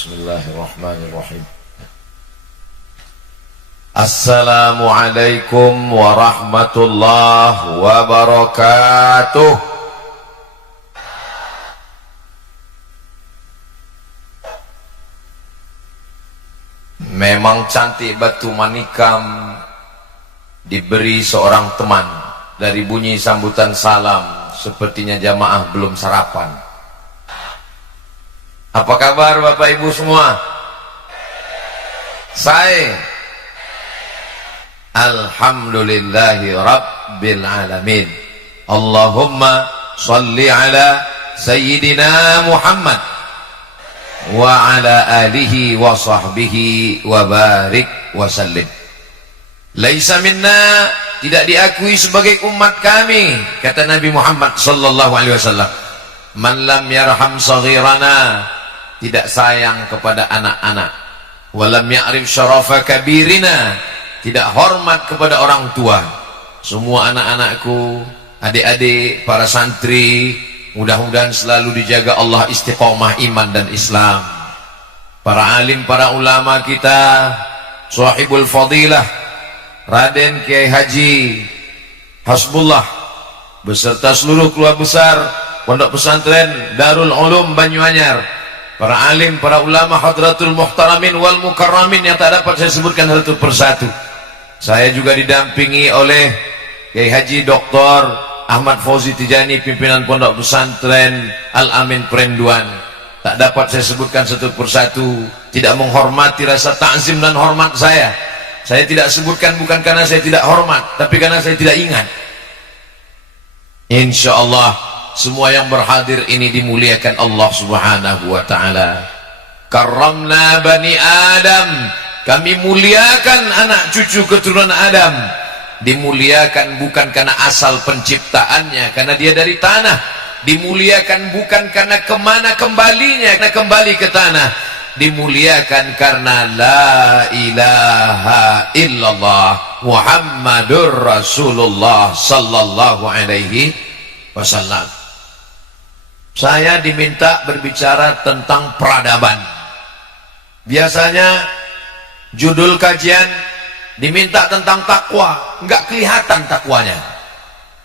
Bismillahirrahmanirrahim. Assalamualaikum warahmatullahi wabarakatuh. Memang cantik batu manikam diberi seorang teman. Dari bunyi sambutan salam, sepertinya jamaah belum sarapan. Apa kabar Bapak Ibu semua? Saya alhamdulillahi rabbil alamin. Allahumma salli ala sayyidina Muhammad wa ala alihi wa sahbihi wa barik wa sallim. Laisa minna, tidak diakui sebagai umat kami, kata Nabi Muhammad sallallahu alaihi wasallam, man lam yarham saghirana, tidak sayang kepada anak-anak, walam ya'rif syarafa kabirina, tidak hormat kepada orang tua. Semua anak-anakku, adik-adik, para santri, mudah-mudahan selalu dijaga Allah istiqomah iman dan Islam. Para alim, para ulama kita, sahibul fadilah Raden Kiai Haji Hasbullah beserta seluruh keluarga besar Pondok Pesantren Darul Ulum Banyuanyar, para alim, para ulama, hadratul muhtaramin wal mukarramin yang tak dapat saya sebutkan satu persatu. Saya juga didampingi oleh Kiai Haji Dr. Ahmad Fauzi Tijani, pimpinan Pondok Pesantren Al-Amin Perenduan. Tak dapat saya sebutkan satu persatu, tidak menghormati rasa ta'zim dan hormat saya. Saya tidak sebutkan bukan karena saya tidak hormat, tapi karena saya tidak ingat. Insyaallah semua yang berhadir ini dimuliakan Allah subhanahu wa ta'ala. Karramna bani Adam, kami muliakan anak cucu keturunan Adam. Dimuliakan bukan karena asal penciptaannya, karena dia dari tanah. Dimuliakan bukan karena kemana kembalinya, karena kembali ke tanah. Dimuliakan karena la ilaha illallah Muhammadur Rasulullah sallallahu alaihi wasallam. Saya diminta berbicara tentang peradaban. Biasanya judul kajian diminta tentang takwa, enggak kelihatan takwanya.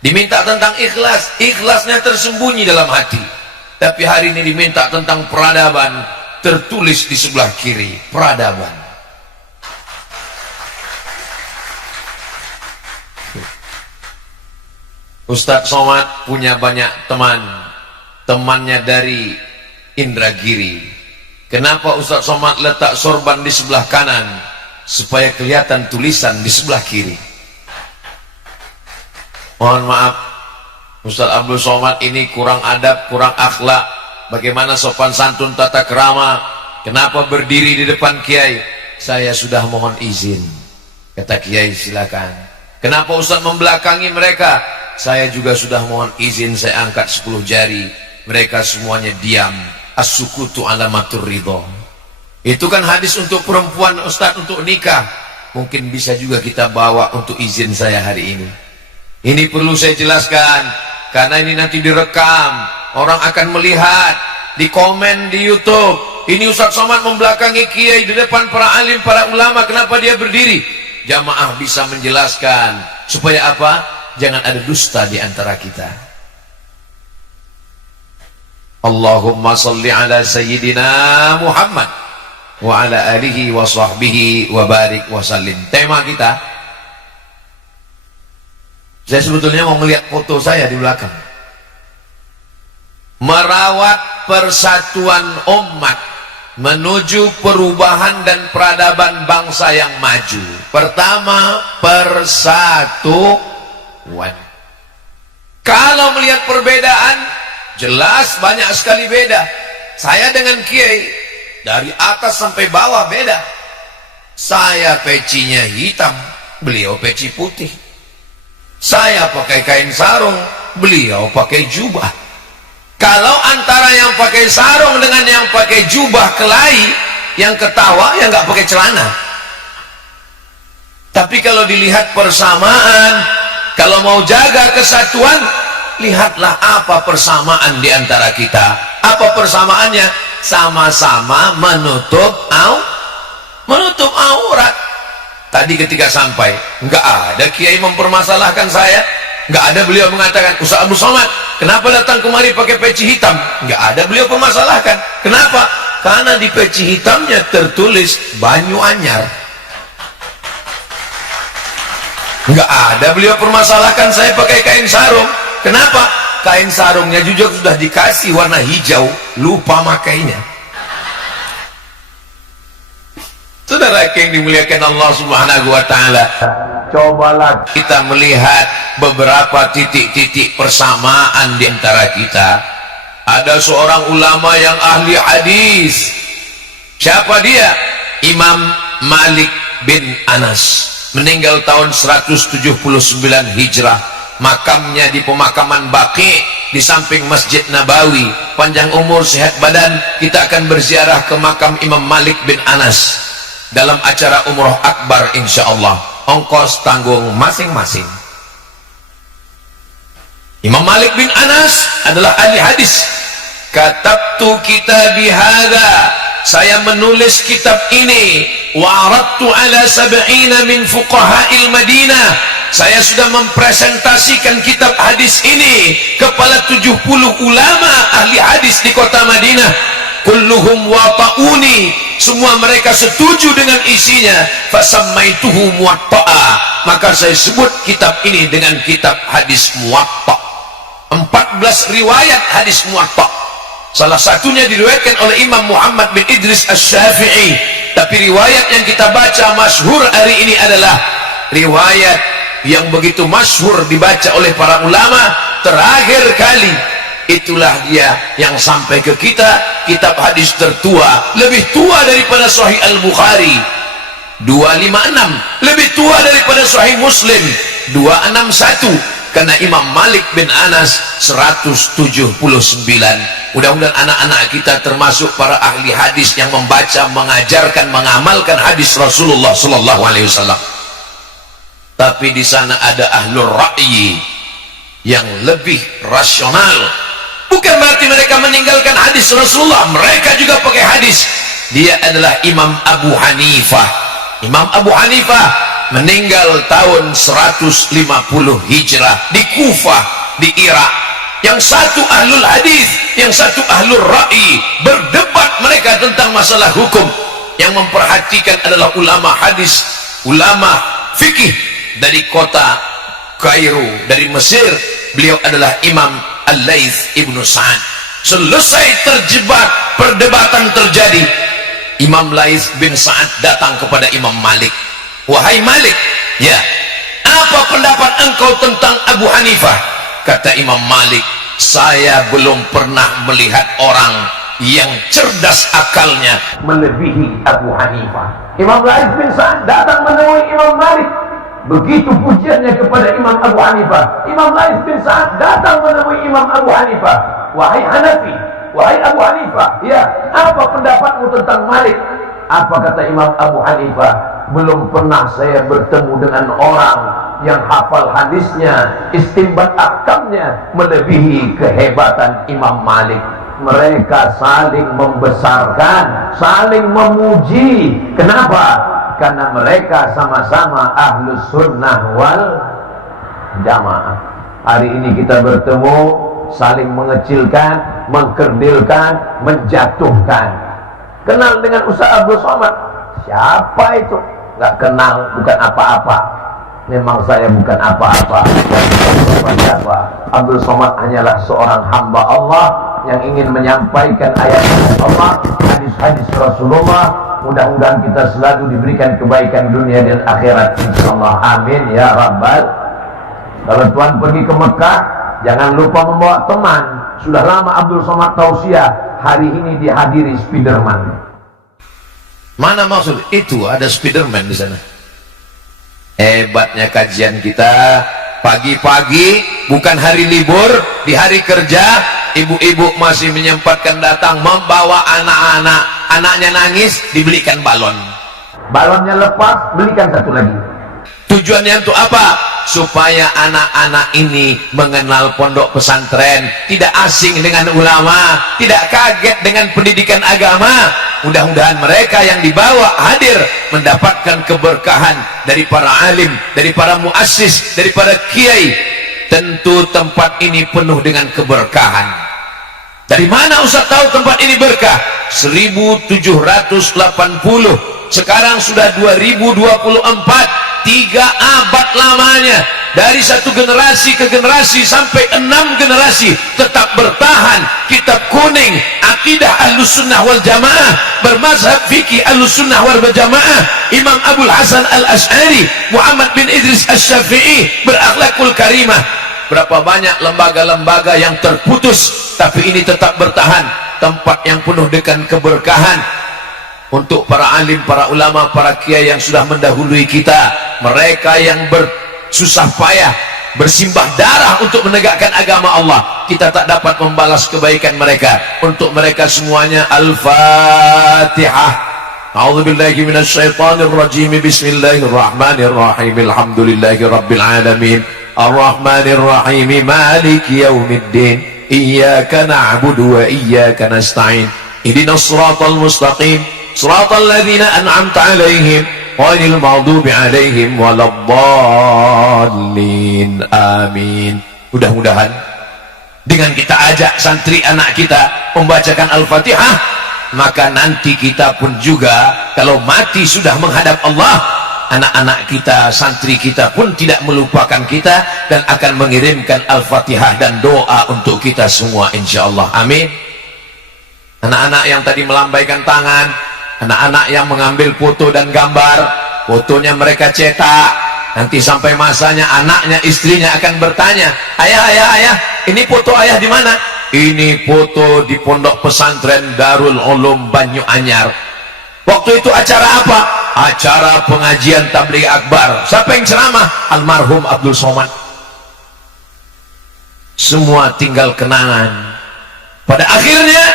Diminta tentang ikhlas, ikhlasnya tersembunyi dalam hati. Tapi hari ini diminta tentang peradaban, tertulis di sebelah kiri, peradaban. Ustadz Somad punya banyak teman, temannya dari Indragiri. Kenapa Ustadz Somad letak sorban di sebelah kanan? Supaya kelihatan tulisan di sebelah kiri. Mohon maaf, Ustadz Abdul Somad ini kurang adab, kurang akhlak. Bagaimana sopan santun tata kerama? Kenapa berdiri di depan kiai? Saya sudah mohon izin, kata kiai, silakan. Kenapa Ustadz membelakangi mereka? Saya juga sudah mohon izin, saya angkat 10 jari. Mereka semuanya diam. As-sukutu alamatur ridho. Itu kan hadis untuk perempuan Ustadz untuk nikah. Mungkin bisa juga kita bawa untuk izin saya hari ini. Ini perlu saya jelaskan, karena ini nanti direkam. Orang akan melihat, di komen di YouTube. Ini Ustadz Somad membelakangi kiai di depan para alim, para ulama. Kenapa dia berdiri? Jamaah bisa menjelaskan. Supaya apa? Jangan ada dusta di antara kita. Allahumma salli ala sayyidina Muhammad wa ala alihi wa sahbihi wa barik wa sallim. Tema kita, saya sebetulnya mau melihat foto saya di belakang. Merawat persatuan umat menuju perubahan dan peradaban bangsa yang maju. Pertama, persatuan. Kalau melihat perbedaan, jelas banyak sekali beda. Saya dengan kiai dari atas sampai bawah beda. Saya pecinya hitam, beliau peci putih. Saya pakai kain sarung, beliau pakai jubah. Kalau antara yang pakai sarung dengan yang pakai jubah kelahi, yang ketawa yang nggak pakai celana. Tapi kalau dilihat persamaan, kalau mau jaga kesatuan, lihatlah apa persamaan di antara kita. Apa persamaannya? sama-sama menutup aurat. Tadi ketika sampai, nggak ada kiai mempermasalahkan saya, nggak ada beliau mengatakan, Ustaz Abdul Somad kenapa datang kemari pakai peci hitam, nggak ada beliau permasalahkan. Kenapa? Karena di peci hitamnya tertulis Banyu Anyar. Nggak ada beliau permasalahkan saya pakai kain sarung. Kenapa? Kain sarungnya juga sudah dikasih warna hijau, lupa makainya. Saudara yang dimuliakan Allah Subhanahu wa taala, cobalah kita melihat beberapa titik-titik persamaan di antara kita. Ada seorang ulama yang ahli hadis. Siapa dia? Imam Malik bin Anas. Meninggal tahun 179 Hijrah. Makamnya di pemakaman Baqi di samping Masjid Nabawi. Panjang umur, sehat badan, kita akan berziarah ke makam Imam Malik bin Anas dalam acara Umroh Akbar insyaallah. Ongkos tanggung masing-masing. Imam Malik bin Anas adalah ahli hadis. Katabtu kitabi hadza, saya menulis kitab ini. Wa aradtu ala sab'ina min fuqaha'il Madinah, saya sudah mempresentasikan kitab hadis ini kepada 70 ulama ahli hadis di kota Madinah. Kulluhum wata'uni, semua mereka setuju dengan isinya. Fasammaituhu muwatta'a, maka saya sebut kitab ini dengan kitab hadis muwatta'. 14 riwayat hadis muwatta'. Salah satunya diriwayatkan oleh Imam Muhammad bin Idris Asy-Syafi'i, tapi riwayat yang kita baca masyhur hari ini adalah riwayat yang begitu masyhur dibaca oleh para ulama terakhir kali. Itulah dia yang sampai ke kita, kitab hadis tertua, lebih tua daripada Sahih Al-Bukhari 256, lebih tua daripada Sahih Muslim 261. Karena Imam Malik bin Anas 179. Mudah-mudahan anak-anak kita termasuk para ahli hadis yang membaca, mengajarkan, mengamalkan hadis Rasulullah sallallahu alaihi wasallam. Tapi di sana ada ahlul ra'yi yang lebih rasional. Bukan berarti mereka meninggalkan hadis Rasulullah, mereka juga pakai hadis. Dia adalah Imam Abu Hanifah. Imam Abu Hanifah meninggal tahun 150 Hijrah di Kufah di Irak. Yang satu ahlul hadis, yang satu ahlul ra'i. Berdebat mereka tentang masalah hukum. Yang memperhatikan adalah ulama hadis, ulama fikih dari kota Kairo, dari Mesir. Beliau adalah Imam Al-Laits Ibnu Sa'ad. Selesai terjebak, perdebatan terjadi, Imam Laits bin Sa'ad datang kepada Imam Malik. Wahai Malik, ya, apa pendapat engkau tentang Abu Hanifah? Kata Imam Malik, saya belum pernah melihat orang yang cerdas akalnya melebihi Abu Hanifah. Imam Laits bin Sa'ad datang menemui Imam Malik. Begitu pujiannya kepada Imam Abu Hanifah. Imam Laits bin Sa'ad datang menemui Imam Abu Hanifah. Wahai Hanafi, wahai Abu Hanifah, ya, apa pendapatmu tentang Malik? Apa kata Imam Abu Hanifah? Belum pernah saya bertemu dengan orang yang hafal hadisnya, istinbat akamnya melebihi kehebatan Imam Malik. Mereka saling membesarkan, saling memuji. Kenapa? Karena mereka sama-sama ahlus sunnah wal jamaah. Hari ini kita bertemu, saling mengecilkan, mengkerdilkan, menjatuhkan. Kenal dengan Ustaz Abdul Somad? Siapa itu? Nggak kenal, bukan apa-apa. Memang saya bukan apa-apa. Siapa? Abdul Somad hanyalah seorang hamba Allah yang ingin menyampaikan ayat-ayat Allah, hadis-hadis Rasulullah. Mudah-mudahan kita selalu diberikan kebaikan dunia dan akhirat, insyaallah. Amin ya rabbal. Kalau tuan pergi ke Mekah, jangan lupa membawa teman. Sudah lama Abdul Somad tausiah, hari ini dihadiri Spiderman. Mana maksud itu? Ada Spiderman di sana. Hebatnya kajian kita. Pagi-pagi, bukan hari libur, di hari kerja, ibu-ibu masih menyempatkan datang membawa anak-anak. Anaknya nangis, dibelikan balon. Balonnya lepas, belikan satu lagi. Tujuannya untuk apa? supaya anak-anak ini mengenal pondok pesantren, tidak asing dengan ulama, tidak kaget dengan pendidikan agama. Mudah-mudahan mereka yang dibawa hadir mendapatkan keberkahan dari para alim, dari para muassis, dari para kiai. Tentu tempat ini penuh dengan keberkahan. Dari mana Ustaz tahu tempat ini berkah? 1780, sekarang sudah 2024, 3 abad lamanya. Dari satu generasi ke generasi sampai 6 generasi tetap bertahan. Kitab kuning, akidah Ahlussunnah wal Jamaah, bermazhab fikih Ahlussunnah wal Jamaah, Imam Abul Hasan Al-Asy'ari, Muhammad bin Idris Asy-Syafi'i, berakhlakul karimah. Berapa banyak lembaga-lembaga yang terputus, tapi ini tetap bertahan. Tempat yang penuh dengan keberkahan. Untuk para alim, para ulama, para kiai yang sudah mendahului kita, mereka yang bersusah payah, bersimbah darah untuk menegakkan agama Allah, kita tak dapat membalas kebaikan mereka. Untuk mereka semuanya, Al-Fatihah. A'udzubillahi minasyaitonir rajim. Bismillahirrahmanirrahim. Alhamdulillahi rabbil alamin. Ar-Rahmanir Rahim. Maliki yaumiddin. Iyyaka na'budu wa iyyaka nasta'in. Ihdinas siratal mustaqim. Siratal ladzina an'amta 'alaihim ghairil maghdubi 'alaihim waladdallin. Amin. Mudah-mudahan dengan kita ajak santri anak kita membacakan Al-Fatihah, maka nanti kita pun juga kalau mati sudah menghadap Allah, anak-anak kita, santri kita pun tidak melupakan kita dan akan mengirimkan Al-Fatihah dan doa untuk kita semua, insyaallah. Amin. Anak-anak yang tadi melambaikan tangan, anak-anak yang mengambil foto dan gambar, fotonya mereka cetak, nanti sampai masanya anaknya, istrinya akan bertanya, ayah, ini foto ayah di mana? Ini foto di pondok pesantren Darul Ulum Banyuanyar. Waktu itu acara apa? Acara pengajian tabligh akbar. Siapa yang ceramah? Almarhum Abdul Somad. Semua tinggal kenangan. Pada akhirnya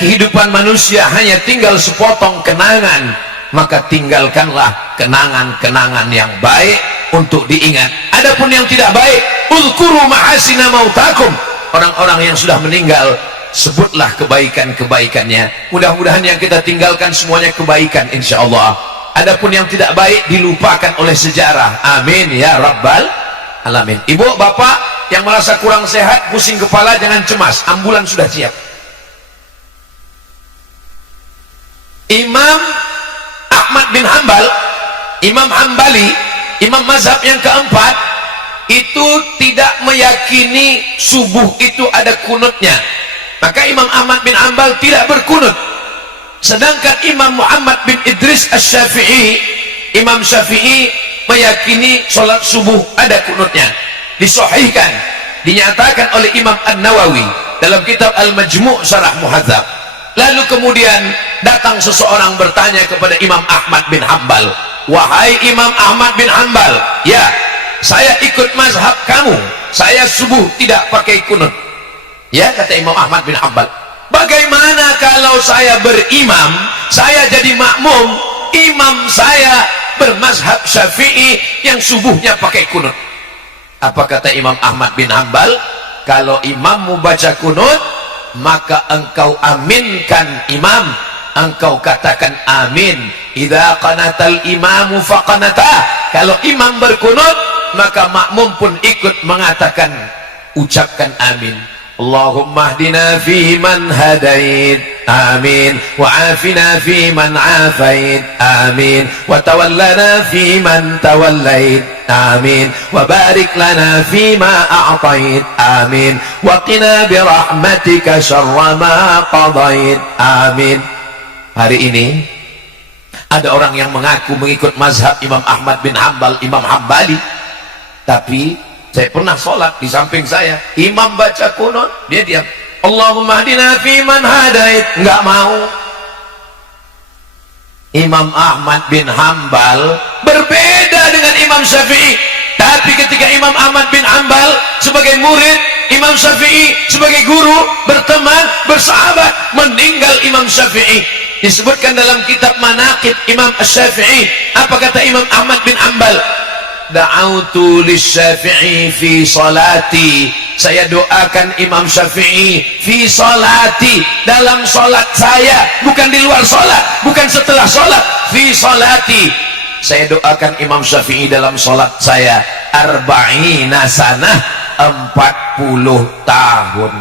kehidupan manusia hanya tinggal sepotong kenangan, maka tinggalkanlah kenangan-kenangan yang baik untuk diingat. Adapun yang tidak baik, uzkuru mahasina mautakum. Orang-orang yang sudah meninggal, sebutlah kebaikan-kebaikannya. Mudah-mudahan yang kita tinggalkan semuanya kebaikan, insyaallah. Adapun yang tidak baik dilupakan oleh sejarah. Amin ya rabbal alamin. Ibu, bapak yang merasa kurang sehat, pusing kepala, jangan cemas, ambulan sudah siap. Imam Ahmad bin Hanbal, Imam Hambali, imam mazhab yang keempat, itu tidak meyakini subuh itu ada kunutnya. Maka Imam Ahmad bin Hanbal tidak berkunut. Sedangkan Imam Muhammad bin Idris Asy-Syafi'i, Imam Syafi'i, meyakini sholat subuh ada kunutnya. Disahihkan, dinyatakan oleh Imam An-Nawawi dalam kitab Al-Majmu' Syarah Muhadzab. Lalu kemudian datang seseorang bertanya kepada Imam Ahmad bin Hanbal, wahai Imam Ahmad bin Hanbal, ya, saya ikut mazhab kamu, saya subuh tidak pakai kunut. Ya, kata Imam Ahmad bin Hanbal, bagaimana kalau saya berimam, saya jadi makmum, imam saya bermazhab Syafi'i yang subuhnya pakai kunut? Apa kata Imam Ahmad bin Hanbal? Kalau imammu baca kunut, maka engkau aminkan imam, engkau katakan amin. Idza qanatal imamu faqanata. Kalau imam berkunut, maka makmum pun ikut mengatakan, ucapkan amin. Allahumma hdina fi man hadait, amin, wa afina fi man afait, amin, wa tawallana fi man tawallait, amin, wa barik lana fi ma a'tait, amin, wa qina bi rahmatika syarra ma qadait, amin. Hari ini ada orang yang mengaku mengikut mazhab Imam Ahmad bin Hanbal, Imam Hambali, tapi saya pernah sholat di samping saya, imam baca kunut, dia diam. Allahumma hdina fi man hadait, enggak mau. Imam Ahmad bin Hanbal berbeda dengan Imam Syafi'i. Tapi ketika Imam Ahmad bin Hanbal sebagai murid, Imam Syafi'i sebagai guru, berteman, bersahabat, meninggal Imam Syafi'i. Disebutkan dalam kitab Manaqib Imam Asy-Syafi'i, apa kata Imam Ahmad bin Hanbal? da'autu lisyafi'i fi salati, saya doakan Imam Syafi'i fi salati, dalam salat saya, bukan di luar salat, bukan setelah salat. Fi salati, saya doakan Imam Syafi'i dalam salat saya. Arba'ina sanah, 40 tahun.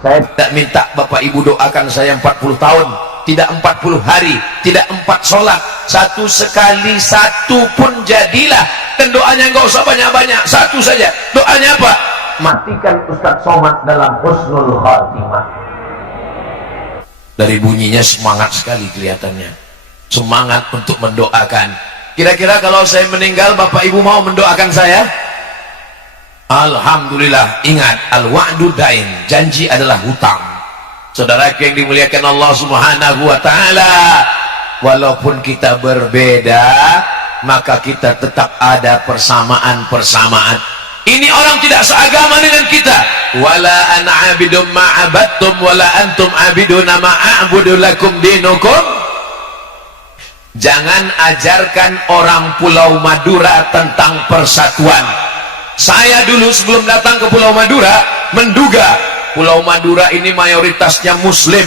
Saya tidak minta Bapak Ibu doakan saya 40 tahun, tidak 40 hari, tidak 4 sholat, satu sekali, satu pun jadilah. Dan doanya nggak usah banyak-banyak, satu saja. Doanya apa? Matikan Ustadz Somad dalam husnul khatimah. Dari bunyinya semangat sekali kelihatannya, semangat untuk mendoakan. Kira-kira kalau saya meninggal, Bapak Ibu mau mendoakan saya? Alhamdulillah. Ingat, al-wa'du dain, janji adalah hutang. Saudara yang dimuliakan Allah Subhanahu wa ta'ala, walaupun kita berbeda, maka kita tetap ada persamaan-persamaan. Ini orang tidak seagama dengan kita. Wala ana abidum ma'abattum wala antum abiduna ma'abudu lakum dinukum. Jangan ajarkan orang Pulau Madura tentang persatuan. Saya dulu sebelum datang ke Pulau Madura menduga Pulau Madura ini mayoritasnya Muslim,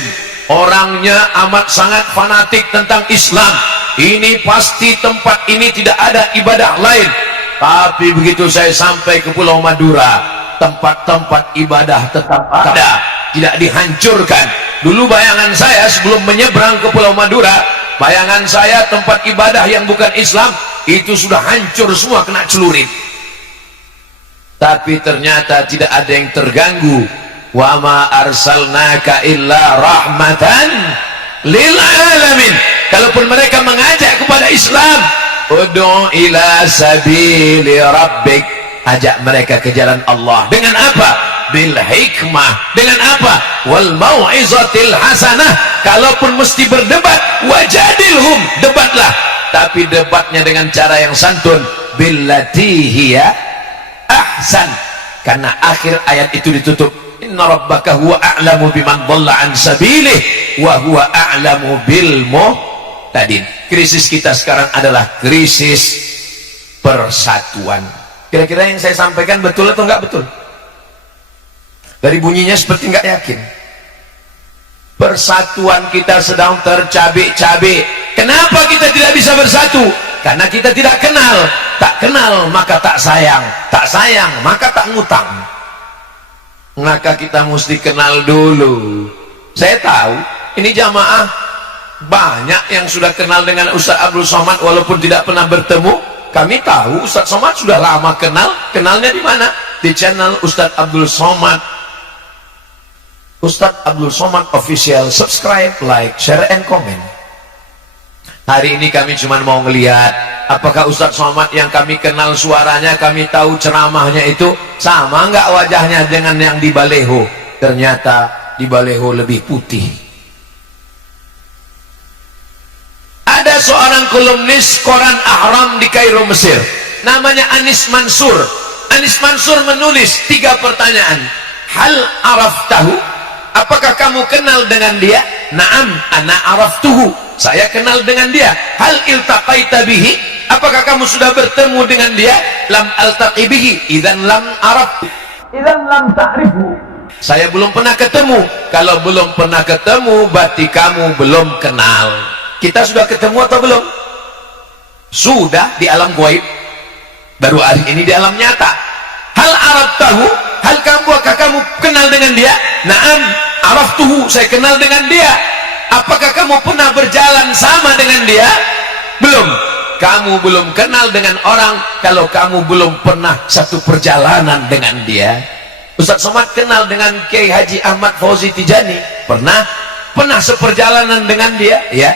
orangnya amat sangat fanatik tentang Islam. Ini pasti tempat ini tidak ada ibadah lain. Tapi begitu saya sampai ke Pulau Madura, tempat-tempat ibadah tetap ada, tidak dihancurkan. Dulu bayangan saya sebelum menyeberang ke Pulau Madura, bayangan saya tempat ibadah yang bukan Islam itu sudah hancur semua, kena celurit. Tapi ternyata tidak ada yang terganggu. Wa ma arsalnaka illa rahmatan lil alamin. Kalaupun mereka mengajak kepada Islam, ud'u ila sabili rabbik, ajak mereka ke jalan Allah. Dengan apa? Bil hikmah. Dengan apa? Wal mau'izatil hasanah. Kalaupun mesti berdebat, wajadilhum, debatlah, tapi debatnya dengan cara yang santun. Billati hiya ahsan. Karena akhir ayat itu ditutup, inna rabbaka huwa a'lamu biman dhalla an sabilih wa huwa a'lamu bil muhtadin. Krisis kita sekarang adalah krisis persatuan. Kira-kira yang saya sampaikan betul atau enggak betul? Dari bunyinya seperti enggak yakin. Persatuan kita sedang tercabik-cabik. Kenapa kita tidak bisa bersatu? Karena kita tidak kenal. Tak kenal maka tak sayang, tak sayang maka tak ngutang. Maka kita mesti kenal dulu. Saya tahu ini jamaah banyak yang sudah kenal dengan Ustaz Abdul Somad walaupun tidak pernah bertemu. Kami tahu Ustaz Somad sudah lama kenal. Kenalnya di mana? Di channel Ustaz Abdul Somad. Ustaz Abdul Somad Official. Subscribe, like, share, and comment. Hari ini kami cuma mau ngelihat apakah Ustaz Somad yang kami kenal suaranya, kami tahu ceramahnya itu sama nggak wajahnya dengan yang di Baleho. Ternyata di Baleho lebih putih. Ada seorang kolumnis koran Ahram di Kairo, Mesir, namanya Anis Mansur. Anis Mansur menulis 3 pertanyaan. Hal araftahu, apakah kamu kenal dengan dia? Naam, ana araftuhu, saya kenal dengan dia. Hal iltaqaita bihi, apakah kamu sudah bertemu dengan dia? Lam altaqi bihi, idzan lam araf, idzan lam ta'rifu, saya belum pernah ketemu. Kalau belum pernah ketemu berarti kamu belum kenal. Kita sudah ketemu atau belum? Sudah di alam gaib, baru hari ini di alam nyata. Hal araftahu, hal apakah kamu kenal dengan dia? Naam araftuhu, saya kenal dengan dia. Apakah kamu pernah berjalan sama dengan dia? Belum. Kamu belum kenal dengan orang kalau kamu belum pernah satu perjalanan dengan dia. Ustaz Somad kenal dengan Kiai Haji Ahmad Fauzi Tijani. Pernah seperjalanan dengan dia, ya.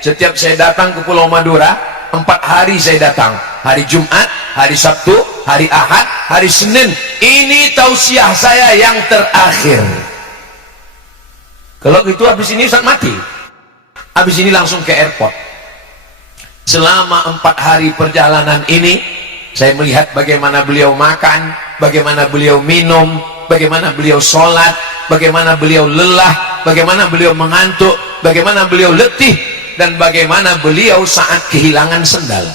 Setiap saya datang ke Pulau Madura, 4 hari saya datang. Hari Jumat, hari Sabtu, hari Ahad, hari Senin. Ini tausiah saya yang terakhir. Kalau gitu habis ini Ustaz mati. Habis ini langsung ke airport. Selama 4 hari perjalanan ini, saya melihat bagaimana beliau makan, bagaimana beliau minum, bagaimana beliau sholat, bagaimana beliau lelah, bagaimana beliau mengantuk, bagaimana beliau letih, dan bagaimana beliau saat kehilangan sendal.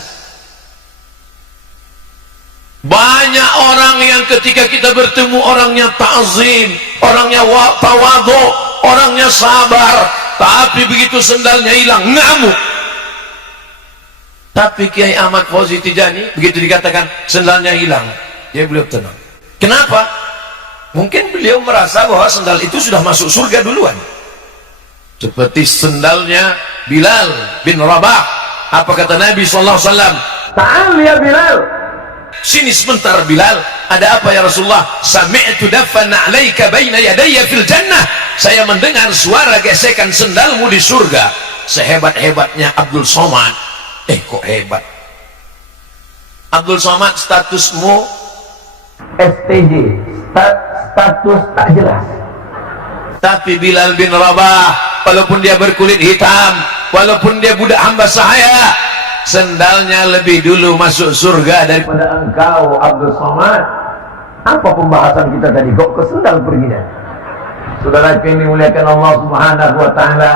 Banyak orang yang ketika kita bertemu orangnya ta'zim, orangnya tawadhu, orangnya sabar, tapi begitu sendalnya hilang ngamuk. Tapi Kiai Ahmad Fauzi Tijani begitu dikatakan sendalnya hilang, dia beliau tenang. Kenapa? Mungkin beliau merasa bahwa sendal itu sudah masuk surga duluan. Seperti sendalnya Bilal bin Rabah. Apa kata Nabi sallallahu alaihi wasallam? "Ta'al ya Bilal." Sini sebentar Bilal. Ada apa ya Rasulullah? "Sami'tu daffan 'alaika baina yadayya fil jannah." Saya mendengar suara gesekan sendalmu di surga. Sehebat-hebatnya Abdul Somad. Kok hebat? Abdul Somad statusmu STJ, status tak jelas. Tapi Bilal bin Rabah, walaupun dia berkulit hitam, walaupun dia budak hamba sahaya, sendalnya lebih dulu masuk surga daripada engkau Abdul Somad. Apa pembahasan kita tadi? Kok ke sendal perginya? Saudara yang dimuliakan Allah Subhanahu wa taala,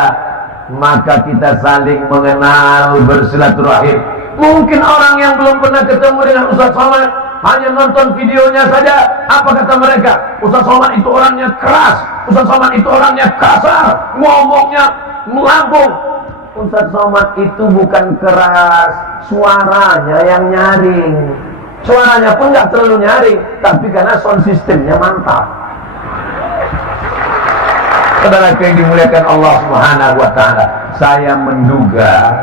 maka kita saling mengenal, bersilaturahim. Mungkin orang yang belum pernah ketemu dengan Ustaz Somad hanya nonton videonya saja. Apa kata mereka? Ustaz Somad itu orangnya keras, Ustaz Somad itu orangnya kasar, ngomongnya melambung. Ustaz Somad itu bukan keras, suaranya yang nyaring. Suaranya pun nggak terlalu nyaring, tapi karena sound systemnya mantap. Saudara yang dimuliakan Allah Subhanahu wa taala, saya menduga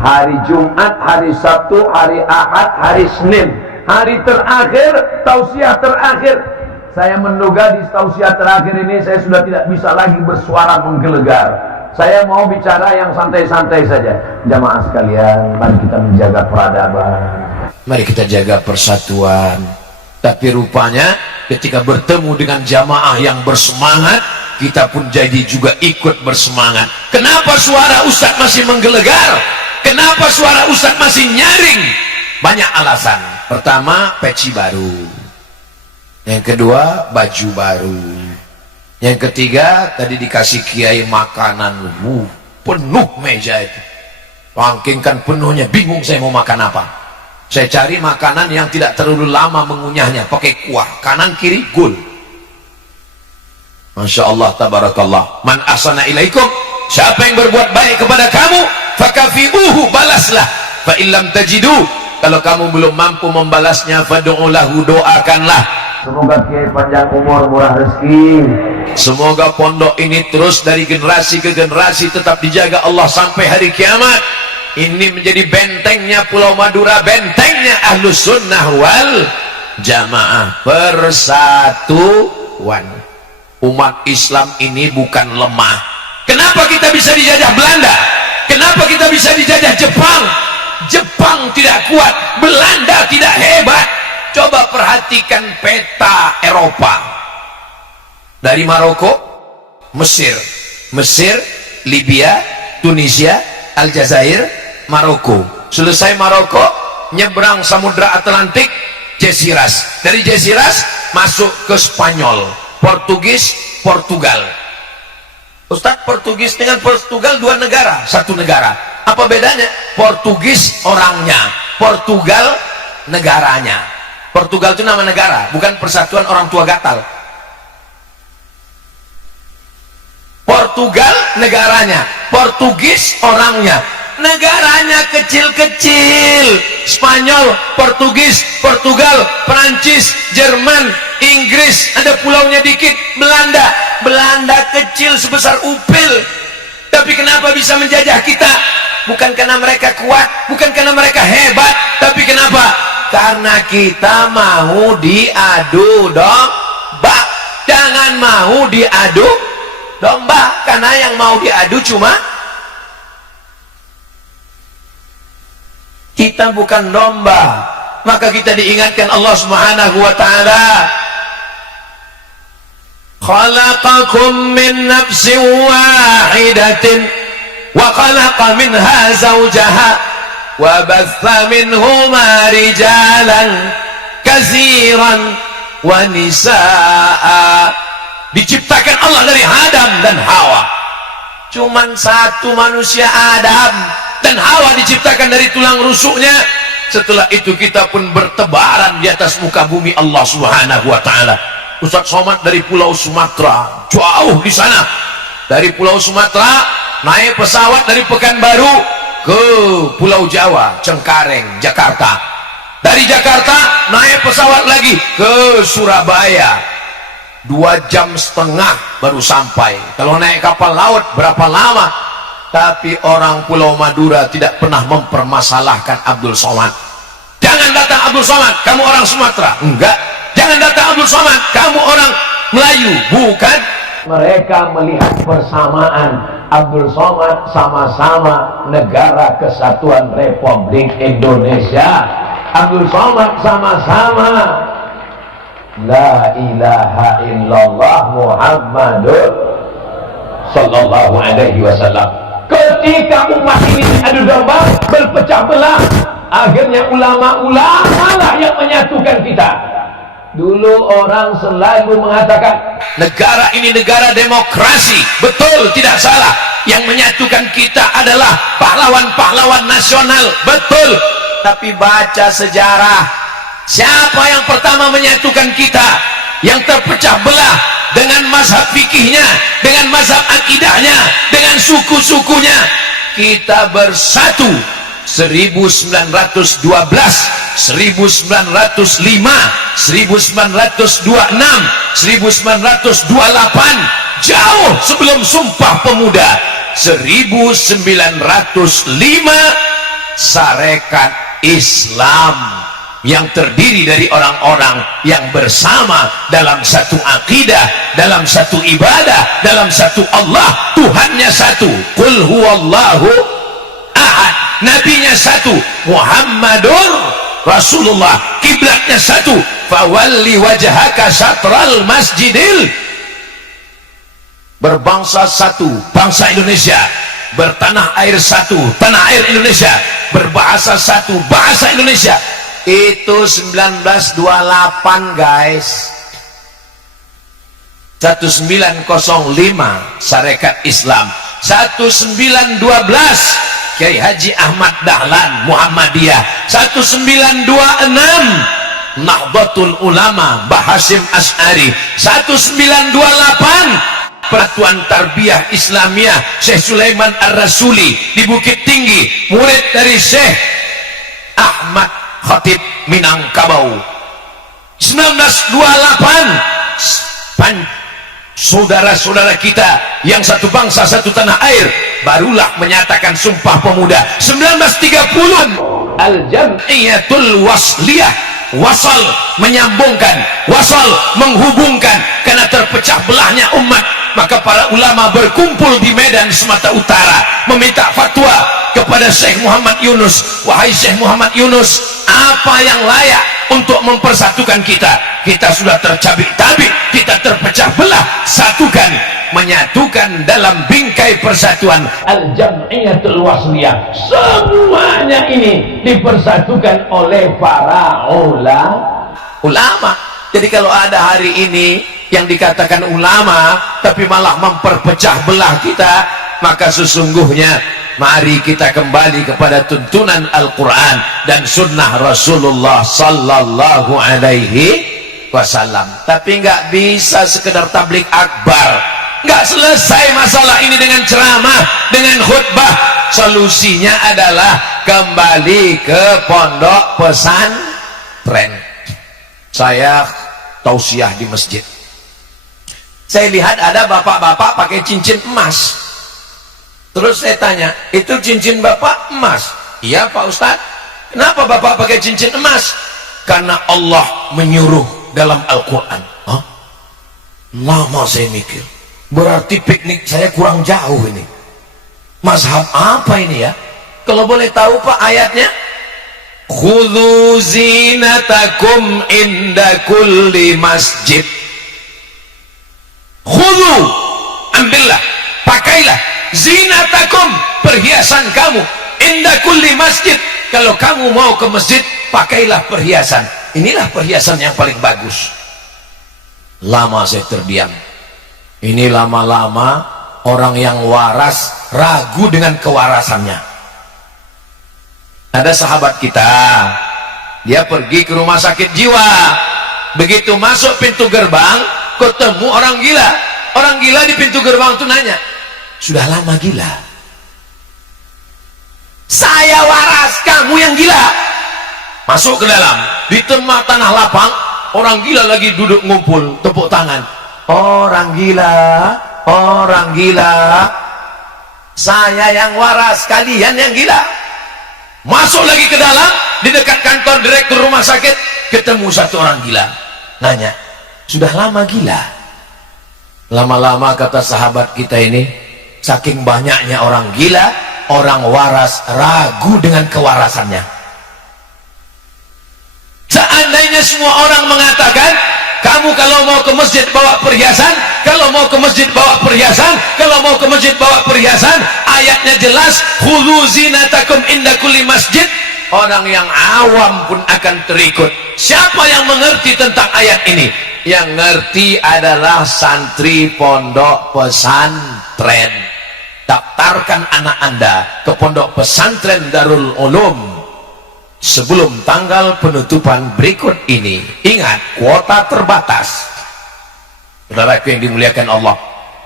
hari Jumat, hari Sabtu, hari Ahad, hari Senin, hari terakhir, tausiah terakhir, saya menduga di tausiah terakhir ini saya sudah tidak bisa lagi bersuara menggelegar. Saya mau bicara yang santai-santai saja. Jamaah sekalian, mari kita menjaga peradaban, mari kita jaga persatuan. Tapi rupanya ketika bertemu dengan jamaah yang bersemangat, kita pun jadi juga ikut bersemangat. Kenapa suara Ustadz masih menggelegar? Kenapa suara Ustadz masih nyaring? Banyak alasan. Pertama, peci baru. Yang kedua, baju baru. Yang ketiga, tadi dikasih kiai makanan. Penuh meja itu. Pangkingkan penuhnya, bingung saya mau makan apa. Saya cari makanan yang tidak terlalu lama mengunyahnya, pakai kuah, kanan kiri gul. Masya Allah, tabarakallah. Man ahsana ilaikum, siapa yang berbuat baik kepada kamu, fakafi'uhu, balaslah. Fa illam tajidu, kalau kamu belum mampu membalasnya, fad'u lahu, doakanlah. Semoga kiai panjang umur, murah rezeki. Semoga pondok ini terus dari generasi ke generasi tetap dijaga Allah sampai hari kiamat. Ini menjadi bentengnya Pulau Madura, bentengnya Ahlus Sunnah wal Jamaah. Persatuan. Umat Islam ini bukan lemah. Kenapa kita bisa dijajah Belanda? Kenapa kita bisa dijajah Jepang? Jepang tidak kuat, Belanda tidak hebat. Coba perhatikan peta Eropa. Dari Maroko, Mesir, Libya, Tunisia, Aljazair, Maroko. Selesai Maroko, nyebrang Samudra Atlantik, Jesiras. Dari Jesiras masuk ke Spanyol, Portugis, Portugal. Ustaz, Portugis dengan Portugal dua negara, satu negara. Apa bedanya? Portugis orangnya, Portugal negaranya. Portugal itu nama negara, bukan persatuan orang tua gatal. Portugal negaranya, Portugis orangnya. Negaranya kecil-kecil. Spanyol, Portugis, Portugal, Perancis, Jerman, Inggris, ada pulaunya dikit. Belanda kecil sebesar upil. Tapi kenapa bisa menjajah kita? Bukan karena mereka kuat, bukan karena mereka hebat, tapi kenapa? Karena kita mau diadu domba. Jangan mau diadu domba, karena yang mau diadu cuma kita, bukan domba. Maka kita diingatkan Allah Subhanahu wa taala, khalaqakum min nafsin wahidatin wa khalaqa minha zawjaha wa batha minhuma rijalan katsiran wa nisaa. Diciptakan Allah dari Adam dan Hawa. Cuman satu manusia, Adam, dan Hawa diciptakan dari tulang rusuknya. Setelah itu kita pun bertebaran di atas muka bumi Allah Subhanahu wa taala. Ustaz Somad dari Pulau Sumatera, jauh di sana. Dari Pulau Sumatera naik pesawat dari Pekanbaru ke Pulau Jawa, Cengkareng, Jakarta. Dari Jakarta naik pesawat lagi ke Surabaya. 2,5 jam baru sampai. Kalau naik kapal laut berapa lama? Tapi orang Pulau Madura tidak pernah mempermasalahkan Abdul Somad. Jangan datang Abdul Somad, kamu orang Sumatera. Enggak. Jangan datang Abdul Somad, kamu orang Melayu. Bukan. Mereka melihat persamaan. Abdul Somad sama-sama Negara Kesatuan Republik Indonesia. Abdul Somad sama-sama La ilaha illallah Muhammadur sallallahu alaihi wasallam. Ketika umat ini adu domba, berpecah belah, akhirnya ulama-ulama lah yang menyatukan kita. Dulu orang selalu mengatakan negara ini negara demokrasi. Betul, tidak salah. Yang menyatukan kita adalah pahlawan-pahlawan nasional. Betul. Tapi baca sejarah, siapa yang pertama menyatukan kita, yang terpecah belah dengan mazhab fikihnya, dengan mazhab akidahnya, dengan suku-sukunya? Kita bersatu 1912, 1905, 1926, 1928, jauh sebelum Sumpah Pemuda. 1905 Sarekat Islam yang terdiri dari orang-orang yang bersama dalam satu akidah, dalam satu ibadah, dalam satu Allah. Tuhannya satu, qul huwallahu ahad, nabinya satu, Muhammadur Rasulullah, kiblatnya satu, fawalli wajhaka syatral masjidil. Berbangsa satu, bangsa Indonesia. Bertanah air satu, tanah air Indonesia. Berbahasa satu, bahasa Indonesia. Itu 1928 guys. 1905 Sarekat Islam. 1912 Kiai Haji Ahmad Dahlan Muhammadiyah. 1926 Nahdlatul Ulama Mbah Hasyim Asy'ari. 1928 Persatuan Tarbiyah Islamiyah Syekh Sulaiman Ar-Rasuli di Bukit Tinggi, murid dari Syekh Ahmad Khatib Minangkabau. 1928 saudara-saudara kita yang satu bangsa satu tanah air barulah menyatakan Sumpah Pemuda. 1930 Al-Jam'iyatul Wasliyah, wasal menyambungkan, wasal menghubungkan. Karena terpecah belahnya umat, maka para ulama berkumpul di Medan Sumatera Utara meminta fatwa kepada Syekh Muhammad Yunus. Wahai Syekh Muhammad Yunus, apa yang layak untuk mempersatukan kita? Kita sudah tercabik-cabik, kita terpecah belah. Satukan, menyatukan dalam bingkai persatuan Al-Jam'iyatul Wasliyah. Semuanya ini dipersatukan oleh para ulama. Jadi kalau ada hari ini yang dikatakan ulama tapi malah memperpecah belah kita, maka sesungguhnya mari kita kembali kepada tuntunan Al-Quran dan sunnah Rasulullah sallallahu alaihi wasallam. Tapi nggak bisa sekedar tablik akbar, nggak selesai masalah ini dengan ceramah, dengan khutbah. Solusinya adalah kembali ke pondok pesantren. Saya tausiah di masjid, saya lihat ada bapak-bapak pakai cincin emas. Terus saya tanya, itu cincin bapak emas? Iya Pak Ustadz. Kenapa bapak pakai cincin emas? Karena Allah menyuruh dalam Al-Quran. Hah? Lama saya mikir, berarti piknik saya kurang jauh ini. Mazhab apa ini ya? Kalau boleh tahu Pak ayatnya? Khudhu zinatakum inda kulli masjid. Khudhu, ambillah, pakailah zinatakum, perhiasan kamu, inda kulli masjid. Kalau kamu mau ke masjid, pakailah perhiasan. Inilah perhiasan yang paling bagus. Lama saya terdiam. Ini lama-lama orang yang waras ragu dengan kewarasannya. Ada sahabat kita, dia pergi ke rumah sakit jiwa. Begitu masuk pintu gerbang, ketemu orang gila. Orang gila di pintu gerbang itu nanya, sudah lama gila? Saya waras, kamu yang gila. Masuk ke dalam, di tengah tanah lapang, orang gila lagi duduk ngumpul, tepuk tangan. Orang gila, orang gila, saya yang waras, kalian yang gila. Masuk lagi ke dalam, di dekat kantor direktur rumah sakit, ketemu satu orang gila. Nanya, sudah lama gila? Lama-lama kata sahabat kita ini, saking banyaknya orang gila, orang waras ragu dengan kewarasannya. Seandainya semua orang mengatakan, kamu kalau mau ke masjid bawa perhiasan, kalau mau ke masjid bawa perhiasan, kalau mau ke masjid bawa perhiasan, ayatnya jelas, khudzu zinatakum inda kulli masjid. Orang yang awam pun akan terikut. Siapa yang mengerti tentang ayat ini? Yang ngerti adalah santri pondok pesantren. Daftarkan anak Anda ke pondok pesantren Darul Ulum sebelum tanggal penutupan berikut ini. Ingat, kuota terbatas. Saudaraku yang dimuliakan Allah,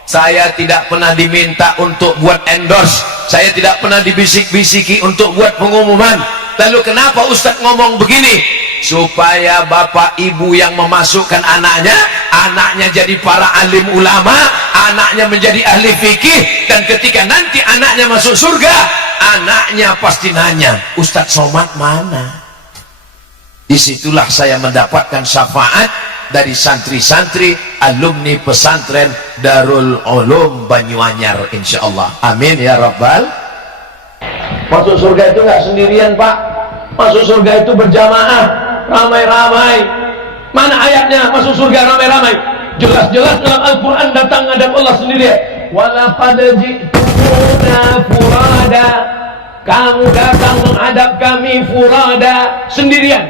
saya tidak pernah diminta untuk buat endorse, saya tidak pernah dibisik-bisiki untuk buat pengumuman. Lalu kenapa Ustadz ngomong begini? Supaya bapak ibu yang memasukkan anaknya, anaknya jadi para alim ulama, anaknya menjadi ahli fikih, dan ketika nanti anaknya masuk surga, anaknya pasti nanya, Ustadz Somad mana? Disitulah saya mendapatkan syafaat dari santri-santri alumni pesantren Darul Ulum Banyuanyar, insyaallah. Amin ya rabbal. Masuk surga itu nggak sendirian, Pak. Masuk surga itu berjamaah, ramai-ramai. Mana ayatnya masuk surga ramai-ramai? Jelas-jelas dalam Al-Quran datang ngadap Allah sendirian. Walaqad ji'tumuna furada, kamu datang menghadap kami furada, sendirian.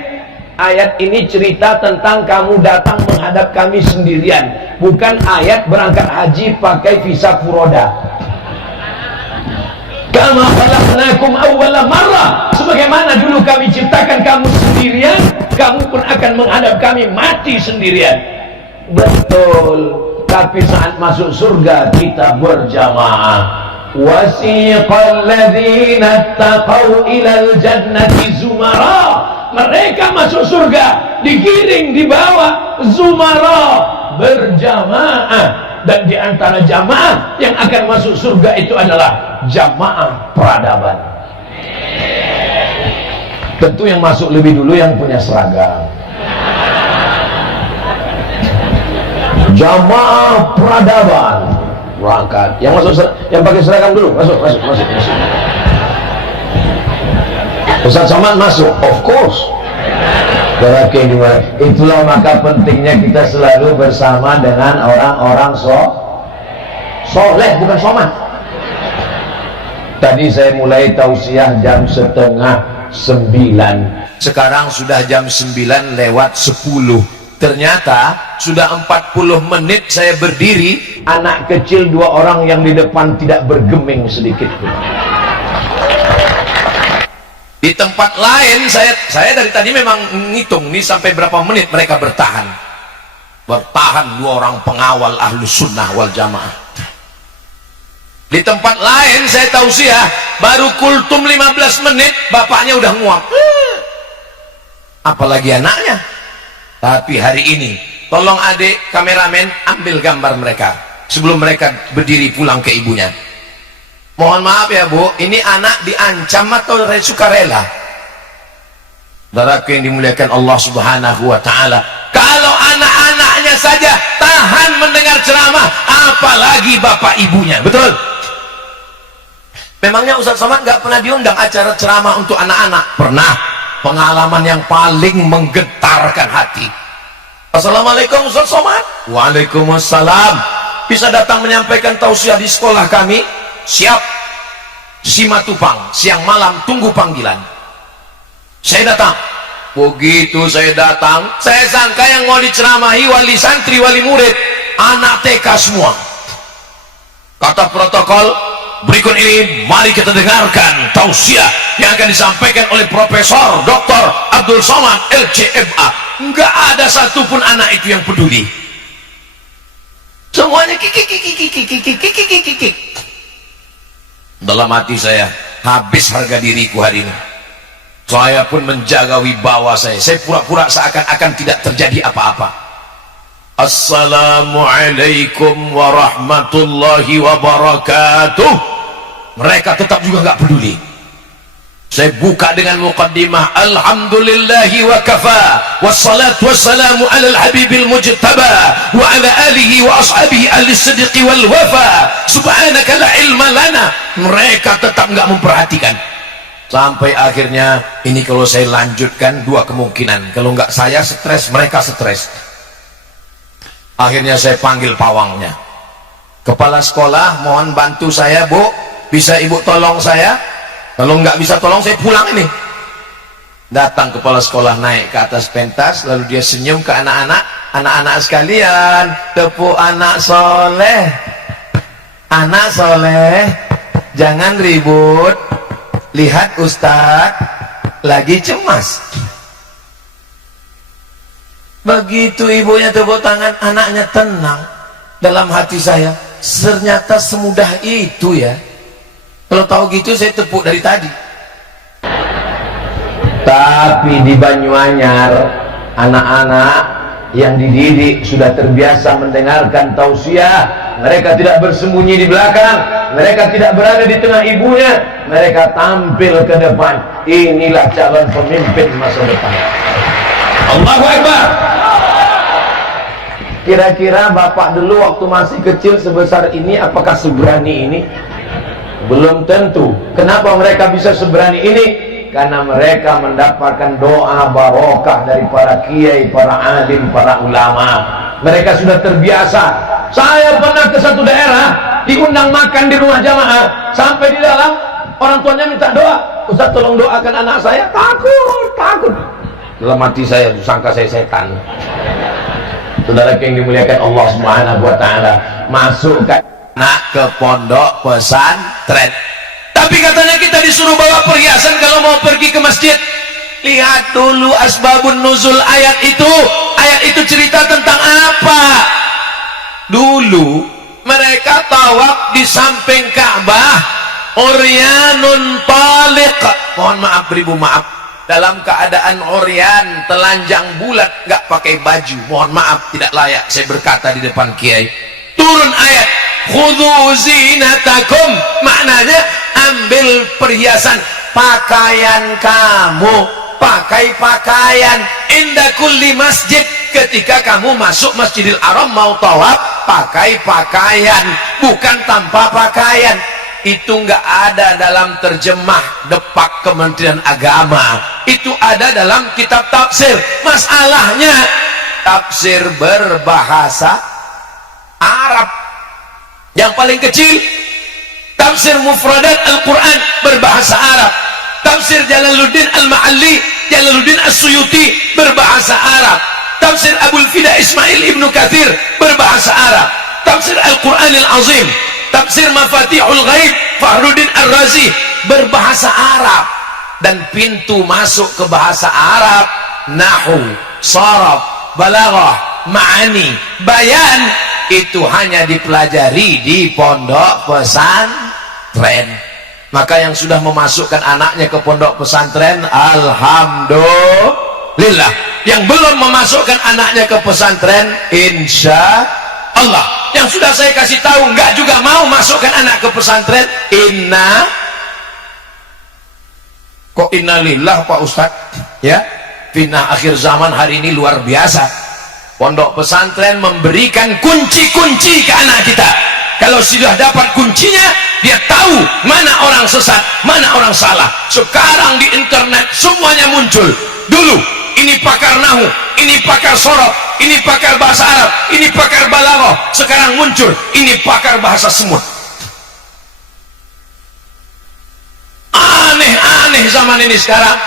Ayat ini cerita tentang kamu datang menghadap kami sendirian, bukan ayat berangkat haji pakai visa furoda. Kama khalaqnakum awwala marrah, sebagaimana dulu kami ciptakan kamu sendirian, kamu pun akan menghadap kami mati sendirian. Betul, tapi saat masuk surga kita berjamaah. Wasiqal ladzina taqaw ilal jannati zumara, mereka masuk surga digiring dibawa zumara, berjamaah. Dan di antara jamaah yang akan masuk surga itu adalah jamaah peradaban. Tentu yang masuk lebih dulu yang punya seragam. Jamaah peradaban berangkat. Yang masuk, yang pakai seragam dulu, masuk. Ustaz Somad masuk, of course. Itulah maka pentingnya kita selalu bersama dengan orang-orang soleh, bukan somad. Tadi saya mulai tausiah jam 8:30, sekarang sudah jam 9 lewat 10. Ternyata sudah 40 menit saya berdiri, anak kecil 2 orang yang di depan tidak bergeming sedikit pun. Di tempat lain saya dari tadi memang ngitung nih sampai berapa menit mereka bertahan 2 orang pengawal Ahlus Sunnah wal Jamaah. Di tempat lain saya tausiah baru kultum 15 menit bapaknya udah nguap, apalagi anaknya. Tapi hari ini tolong adik kameramen ambil gambar mereka sebelum mereka berdiri pulang ke ibunya. Mohon maaf ya Bu, ini anak diancam atau sukarela? Saudaraku yang dimuliakan Allah Subhanahu wa Ta'ala, kalau anak-anaknya saja tahan mendengar ceramah, apalagi bapak ibunya. Betul? Memangnya Ustaz Somad nggak pernah diundang acara ceramah untuk anak-anak? Pernah. Pengalaman yang paling menggetarkan hati. Assalamualaikum Ustaz Somad. Waalaikumsalam. Bisa datang menyampaikan tausiah di sekolah kami? Siap. Simatupang, siang malam tunggu panggilan. Saya datang. Begitu saya datang, saya sangka yang mau diceramahi wali santri, wali murid, anak TK semua. Kata protokol, berikut ini mari kita dengarkan tausiah yang akan disampaikan oleh Profesor Dr. Abdul Somad LCMA. Enggak ada satupun anak itu yang peduli, semuanya kikik. Dalam hati saya, habis harga diriku hari ini. Saya pun menjaga wibawa saya pura-pura seakan-akan tidak terjadi apa-apa. Assalamualaikum warahmatullahi wabarakatuh. Mereka tetap juga nggak peduli. Saya buka dengan muqaddimah, alhamdulillahi wa kafa, wassalatu wassalamu ala al-habibil mujtaba wa ala alihi wa ashabihi al-sidqi wal wafa, subhanaka la ilma lana. Mereka tetap nggak memperhatikan. Sampai akhirnya ini kalau saya lanjutkan dua kemungkinan, kalau nggak saya stres, mereka stres. Akhirnya saya panggil pawangnya, kepala sekolah, mohon bantu saya Bu, bisa Ibu tolong saya? Kalau nggak bisa tolong saya pulang ini. Datang kepala sekolah naik ke atas pentas, lalu dia senyum ke anak-anak, anak-anak sekalian, tepuk anak soleh, jangan ribut. Lihat Ustadz lagi cemas. Begitu ibunya tepuk tangan, anaknya tenang. Dalam hati saya, ternyata semudah itu ya. Kalau tahu gitu saya tepuk dari tadi. Tapi di Banyuanyar, anak-anak yang dididik sudah terbiasa mendengarkan tausiah. Mereka tidak bersembunyi di belakang, mereka tidak berada di tengah ibunya, mereka tampil ke depan. Inilah calon pemimpin masa depan. Allahu Akbar. Kira-kira bapak dulu waktu masih kecil sebesar ini, apakah seberani ini? Belum tentu. Kenapa mereka bisa seberani ini? Karena mereka mendapatkan doa barokah dari para kiai, para alim, para ulama. Mereka sudah terbiasa. Saya pernah ke satu daerah, diundang makan di rumah jamaah, sampai di dalam orang tuanya minta doa, Ustaz tolong doakan anak saya. Takut. Dalam hati saya sangka saya setan. Saudara yang dimuliakan Allah Subhanahu wa taala, masukkan anak ke pondok pesantren. Tapi katanya kita disuruh bawa perhiasan kalau mau pergi ke masjid. Lihat dulu asbabun nuzul ayat itu. Ayat itu cerita tentang apa? Dulu mereka tawaf di samping Ka'bah, uryanun taliq. Mohon maaf beribu maaf, dalam keadaan uryan, telanjang bulat, nggak pakai baju. Mohon maaf, tidak layak saya berkata di depan kiai. Turun ayat khudhu zinatakum, maknanya ambil perhiasan. Pakaian kamu, pakai pakaian inda kulli masjid. Ketika kamu masuk Masjidil Haram mau tawaf, pakai pakaian, bukan tanpa pakaian. Itu nggak ada dalam terjemah depak Kementerian Agama, itu ada dalam kitab tafsir. Masalahnya tafsir berbahasa Arab. Yang paling kecil tafsir mufradat Al-Quran berbahasa Arab. Tafsir Jalaluddin Al-Ma'alli, Jalaluddin As-Suyuti berbahasa Arab. Tafsir Abul Fida Ismail Ibnu Katsir berbahasa Arab. Tafsir Al-Quranil Azim, tafsir Mafatihul Ghaib Fahruddin Ar-Razi berbahasa Arab. Dan pintu masuk ke bahasa Arab, nahwu, sharaf, balaghah, ma'ani, bayan, itu hanya dipelajari di pondok pesantren. Maka yang sudah memasukkan anaknya ke pondok pesantren, alhamdulillah. Yang belum memasukkan anaknya ke pesantren, insya Allah. Yang sudah saya kasih tahu nggak juga mau masukkan anak ke pesantren, kok innalillah Pak Ustadz ya. Fitnah akhir zaman hari ini luar biasa. Pondok pesantren memberikan kunci-kunci ke anak kita. Kalau sudah dapat kuncinya, dia tahu mana orang sesat, mana orang salah. Sekarang di internet semuanya muncul. Dulu ini pakar nahu, ini pakar sorot, ini pakar bahasa Arab, ini pakar balaghah. Sekarang muncul ini pakar bahasa semua. Aneh-aneh zaman ini sekarang.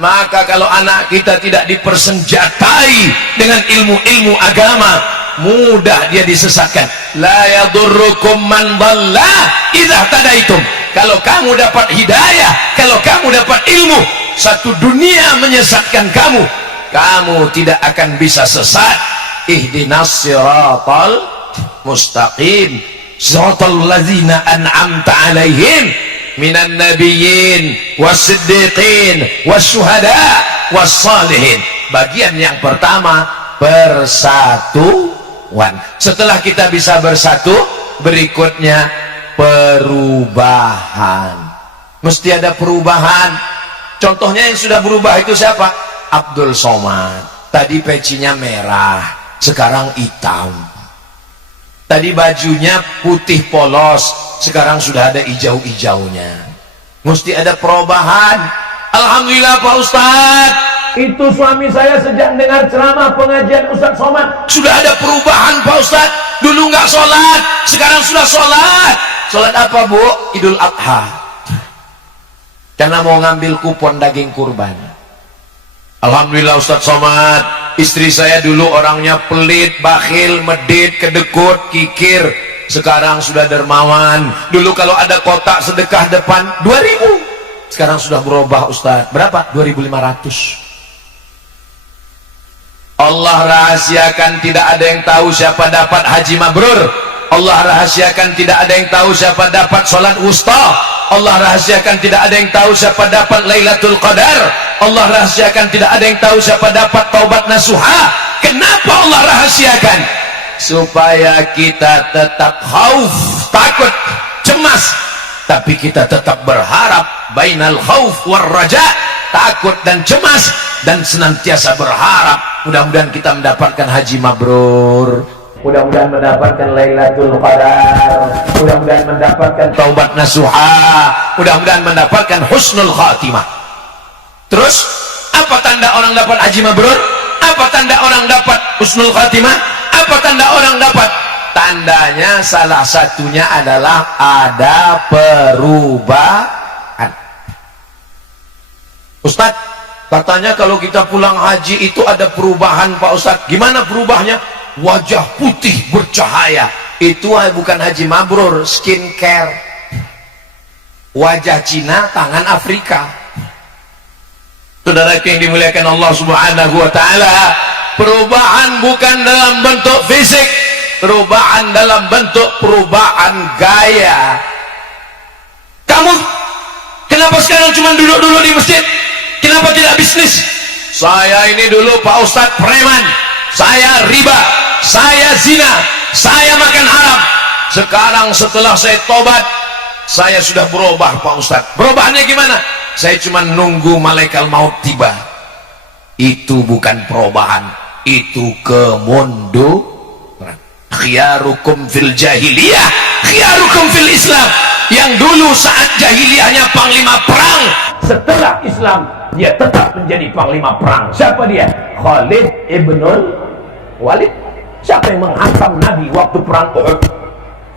Maka kalau anak kita tidak dipersenjatai dengan ilmu-ilmu agama, mudah dia disesatkan. La yadurrukum man dhalla idza tadaitum. Kalau kamu dapat hidayah, kalau kamu dapat ilmu, satu dunia menyesatkan kamu, kamu tidak akan bisa sesat. Ihdinas siratal mustaqim, siratal ladzina an'amta alaihim minan nabiyyin wassiddiqin wasyuhada wassalihin. Bagian yang pertama, persatuan. Setelah kita bisa bersatu, berikutnya perubahan. Mesti ada perubahan. Contohnya yang sudah berubah itu siapa? Abdul Somad. Tadi pecinya merah, sekarang hitam. Tadi bajunya putih polos, sekarang sudah ada hijau-hijaunya. Mesti ada perubahan. Alhamdulillah Pak Ustadz, itu suami saya sejak dengar ceramah pengajian Ustadz Somad sudah ada perubahan Pak Ustadz. Dulu nggak sholat, sekarang sudah sholat. Sholat apa Bu? Idul Adha, karena mau ngambil kupon daging kurban. Alhamdulillah Ustadz Somad, istri saya dulu orangnya pelit, bakhil, medit, kedekut, kikir. Sekarang sudah dermawan. Dulu kalau ada kotak sedekah depan 2.000, sekarang sudah berubah Ustadz. Berapa? 2.500. Allah rahasiakan, tidak ada yang tahu siapa dapat haji mabrur. Allah rahasiakan, tidak ada yang tahu siapa dapat sholat wusta. Allah rahasiakan, tidak ada yang tahu siapa dapat Lailatul Qadar. Allah rahasiakan, tidak ada yang tahu siapa dapat taubat nasuha. Kenapa Allah rahasiakan? Supaya kita tetap khauf, takut, cemas, tapi kita tetap berharap. Bainal khauf war raja, takut dan cemas, dan senantiasa berharap. Mudah-mudahan kita mendapatkan haji mabrur, mudah-mudahan mendapatkan Lailatul Qadar, mudah-mudahan mendapatkan taubat nasuha, mudah-mudahan mendapatkan husnul khatimah. Terus apa tanda orang dapat haji mabrur? Apa tanda orang dapat husnul khatimah? Apa tanda orang dapat? Tandanya salah satunya adalah ada perubahan. Ustadz, katanya kalau kita pulang haji itu ada perubahan Pak Ustadz. Gimana perubahannya? Wajah putih bercahaya. Itu bukan haji mabrur, skincare. Wajah Cina, tangan Afrika. Saudara yang dimuliakan Allah Subhanahu wa taala, perubahan bukan dalam bentuk fisik, perubahan dalam bentuk perubahan gaya. Kamu kenapa sekarang cuma duduk-duduk di masjid? Kenapa tidak bisnis? Saya ini dulu Pak Ustadz preman, saya riba, saya zina, saya makan haram. Sekarang setelah saya tobat, saya sudah berubah Pak Ustadz. Perubahannya gimana? Saya cuma nunggu malaikat maut tiba. Itu bukan perubahan, itu kemunduran. Khiyarukum fil jahiliyah, khiyarukum fil Islam. Yang dulu saat jahiliyahnya panglima perang, setelah Islam dia tetap menjadi panglima perang. Siapa dia? Khalid ibnul Walid. Siapa yang menghantam Nabi waktu perang Uhud?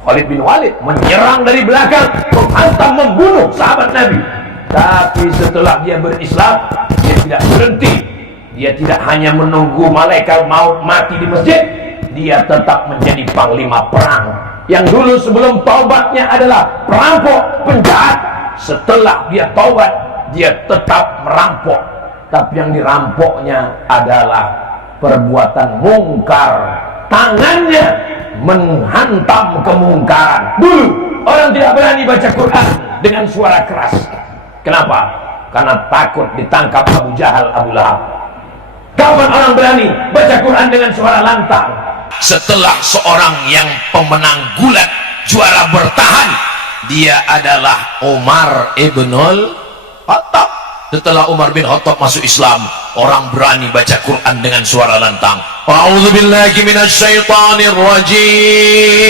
Khalid bin Walid menyerang dari belakang, menghantam, membunuh sahabat Nabi. Tapi setelah dia berislam, dia tidak berhenti. Dia tidak hanya menunggu malaikat maut mati di masjid, dia tetap menjadi panglima perang. Yang dulu sebelum taubatnya adalah perampok, penjahat. Setelah dia taubat, dia tetap merampok. Tapi yang dirampoknya adalah perbuatan mungkar. Tangannya menghantam kemungkaran. Dulu orang tidak berani baca Quran dengan suara keras. Kenapa? Karena takut ditangkap Abu Jahal, Abu Lahab. Kapan orang berani baca Quran dengan suara lantang? Setelah seorang yang pemenang gulat, juara bertahan, dia adalah Umar ibnul Khattab. Setelah Umar bin Khattab masuk Islam, orang berani baca Quran dengan suara lantang. A'udzubillahi minasyaitonir rajim.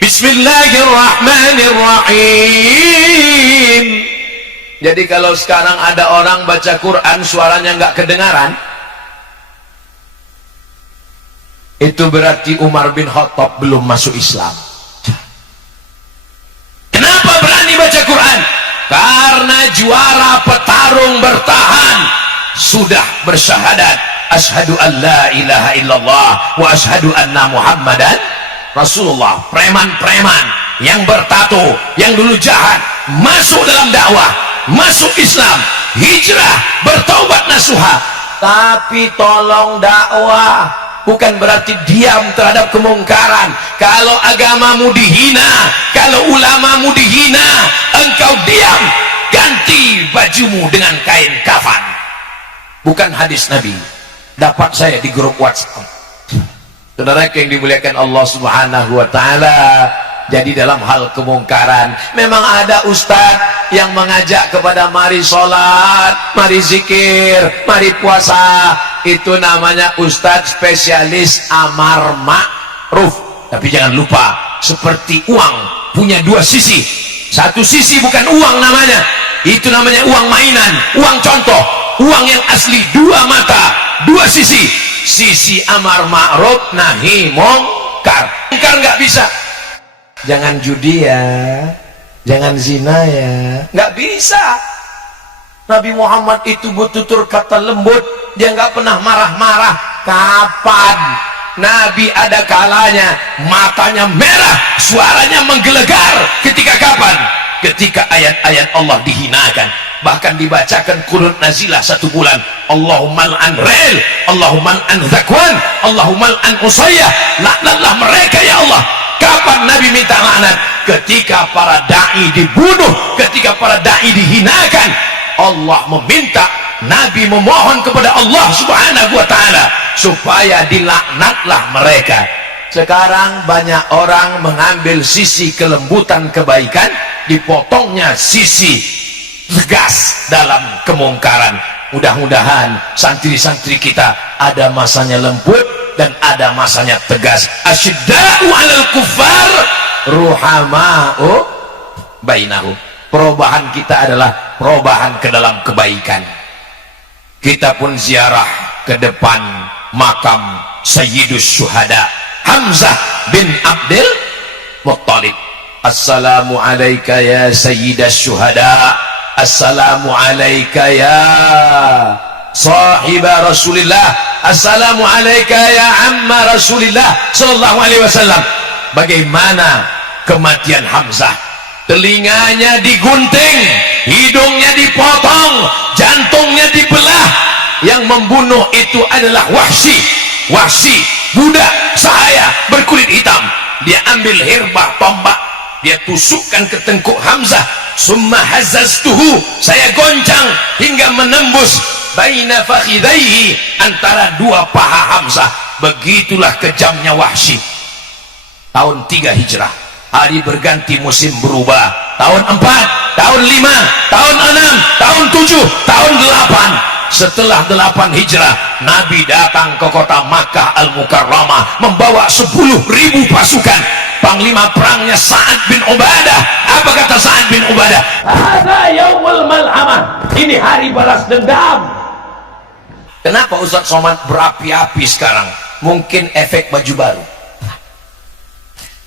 Bismillahirrahmanirrahim. Jadi kalau sekarang ada orang baca Quran suaranya nggak kedengaran, itu berarti Umar bin Khattab belum masuk Islam. Kenapa berani baca Quran? Karena juara petarung bertahan sudah bersyahadat asyhadu an la ilaha illallah wa asyhadu anna muhammadan rasulullah. Preman-preman yang bertato, yang dulu jahat, masuk dalam dakwah, masuk Islam, hijrah, bertaubat nasuha. Tapi tolong dakwah, bukan berarti diam terhadap kemungkaran. Kalau agamamu dihina, kalau ulamamu dihina, engkau diam, ganti bajumu dengan kain kafan. Bukan hadis Nabi, dapat saya di grup WhatsApp. Saudara yang dimuliakan Allah Subhanahu wa taala, jadi dalam hal kemungkaran memang ada ustadz yang mengajak kepada mari sholat, mari zikir, mari puasa. Itu namanya ustadz spesialis amar ma'ruf. Tapi jangan lupa, seperti uang punya dua sisi. Satu sisi bukan uang namanya, itu namanya uang mainan, uang contoh. Uang yang asli dua mata, dua sisi. Sisi amar ma'ruf nahi mungkar. Mungkar nggak bisa. Jangan judi ya, jangan zina ya, nggak bisa. Nabi Muhammad itu bertutur kata lembut, dia nggak pernah marah-marah. Kapan Nabi ada kalanya matanya merah, suaranya menggelegar? Ketika kapan? Ketika ayat-ayat Allah dihinakan, bahkan dibacakan qunut nazilah 1 bulan. Allahumma al'an rel, Allahumma al'an zakwan, Allahumma al'an usayyah, laknatlah mereka ya Allah. Kapan Nabi minta laknat? Ketika para da'i dibunuh, ketika para da'i dihinakan. Allah meminta, Nabi memohon kepada Allah Subhanahu wa ta'ala supaya dilaknatlah mereka. Sekarang banyak orang mengambil sisi kelembutan kebaikan, dipotongnya sisi tegas dalam kemungkaran. Mudah-mudahan santri-santri kita ada masanya lembut dan ada masanya tegas. Asyidda'u 'alal kuffar ruhama'u bainahum. Perubahan kita adalah perubahan ke dalam kebaikan. Kita pun ziarah ke depan makam Sayyidus Syuhada Hamzah bin Abdul Muttalib. Assalamu alayka ya Sayyidas Syuhada, assalamu alayka ya sahibah Rasulillah, assalamu alayka ya amma Rasulillah sallallahu alaihi wasallam. Bagaimana kematian Hamzah? Telinganya digunting, hidungnya dipotong, jantungnya dibelah. Yang membunuh itu adalah Wahsy. Wahsy, budak sahaya berkulit hitam. Dia ambil hirbah tombak, dia tusukkan ke tengkuk Hamzah. Summa hazzaztuhu, saya goncang hingga menembus baina fakhidaihi, antara dua paha Hamzah. Begitulah kejamnya Wahsy. Tahun 3 Hijrah, hari berganti, musim berubah. Tahun 4, tahun 5, tahun 6, tahun 7, tahun 8. Setelah 8 Hijrah, Nabi datang ke kota Makkah Al-Mukarramah membawa 10.000 pasukan. Panglima perangnya Sa'ad bin Ubadah. Apa kata Sa'ad bin Ubadah? Hadza yaumul malhamah, ini hari balas dendam. Kenapa Ustaz Somad berapi-api sekarang? Mungkin efek baju baru.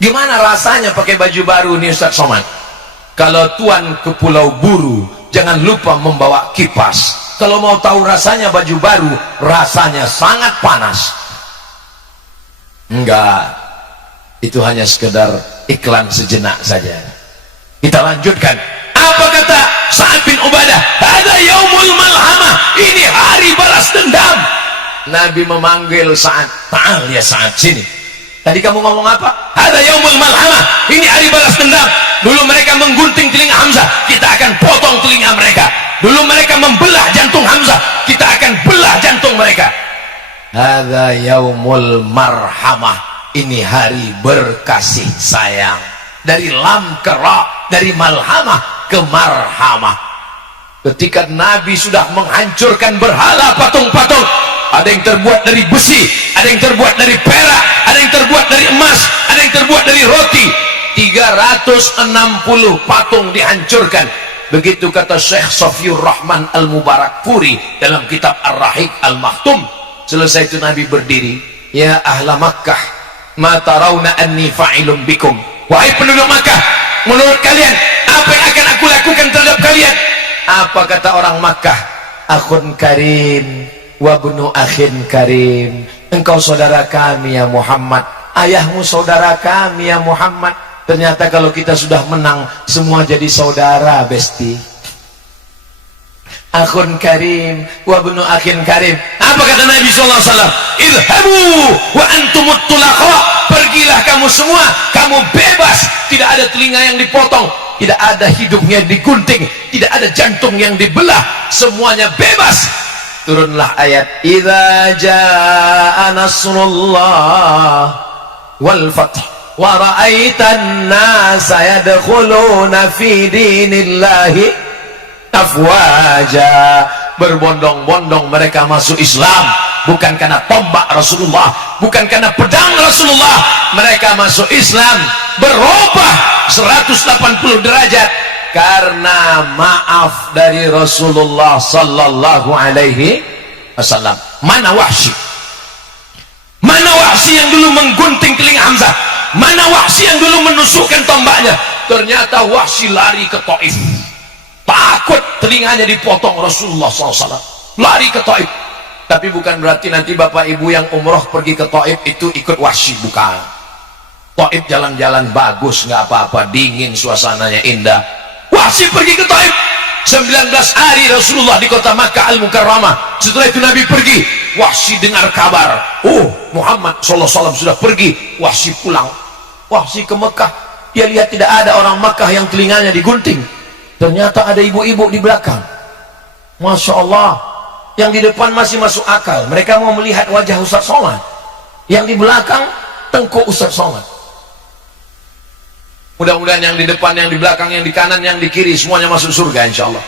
Gimana rasanya pakai baju baru nih Ustaz Somad? Kalau tuan ke Pulau Buru, jangan lupa membawa kipas. Kalau mau tahu rasanya baju baru, rasanya sangat panas. Enggak, itu hanya sekedar iklan sejenak saja. Kita lanjutkan. Apa kata Sa'ad bin Ubadah? Hadza yaumul malhamah, ini hari balas dendam. Nabi memanggil Sa'ad. Ta'al ya Sa'ad, sini. Tadi kamu ngomong apa? Hadza yaumul malhamah, ini hari balas dendam. Dulu mereka menggunting telinga Hamzah, kita akan potong telinga mereka. Dulu mereka membelah jantung Hamzah, kita akan belah jantung mereka. Hadza yaumul marhamah, ini hari berkasih sayang. Dari lam ke ra, dari malhamah ke marhamah. Ketika Nabi sudah menghancurkan berhala patung-patung, ada yang terbuat dari besi, ada yang terbuat dari perak, ada yang terbuat dari emas, ada yang terbuat dari roti. 360 patung dihancurkan. Begitu kata Syekh Safiur Rahman Al-Mubarakpuri dalam kitab Ar-Rahiq Al-Maktum. Selesai itu Nabi berdiri, ya ahla Makkah, ma tarawna anni fa'ilun bikum. Wahai penduduk Makkah, menurut kalian apa yang akan aku lakukan terhadap kalian? Apa kata orang Makkah? Akhun karim wa ibnu akhin karim. Engkau saudara kami ya Muhammad, ayahmu saudara kami ya Muhammad. Ternyata kalau kita sudah menang, semua jadi saudara, besti. Akhun karim wa ibnu akhin karim. Apa kata Nabi sallallahu alaihi wasallam? Idhabu wa antumut tulaqa. Pergilah kamu semua, kamu bebas. Tidak ada telinga yang dipotong, tidak ada hidungnya digunting, tidak ada jantung yang dibelah, semuanya bebas. Turunlah ayat idza jaa nasrullah wal fath wa ra'aitan nasa yadkhuluna fi dinillahi afwaja. Berbondong-bondong mereka masuk Islam, bukan karena tombak Rasulullah, bukan karena pedang Rasulullah. Mereka masuk Islam berubah 180 derajat karena maaf dari Rasulullah sallallahu alaihi wasallam. Mana Wahsy? Mana Wahsy yang dulu menggunting telinga Hamzah? Mana Wahsy yang dulu menusukkan tombaknya? Ternyata Wahsy lari ke Taif, takut telinganya dipotong Rasulullah SAW, lari ke Taif. Tapi bukan berarti nanti bapak ibu yang umroh pergi ke Taif itu ikut Wahsy, bukan. Taif jalan-jalan bagus, nggak apa-apa, dingin suasananya, indah. Wahsy pergi ke Taif 19 hari Rasulullah di kota Makkah Al-Mukarramah. Setelah itu Nabi pergi, Wahsy dengar kabar, oh Muhammad SAW sudah pergi. Wahsy pulang, Wahsy ke Mekah, dia lihat tidak ada orang Mekah yang telinganya digunting. Ternyata ada ibu-ibu di belakang. Masya Allah, yang di depan masih masuk akal, mereka mau melihat wajah Ustaz Somad. Yang di belakang tengkuk Ustaz Somad. Mudah-mudahan yang di depan, yang di belakang, yang di kanan, yang di kiri, semuanya masuk surga insya Allah.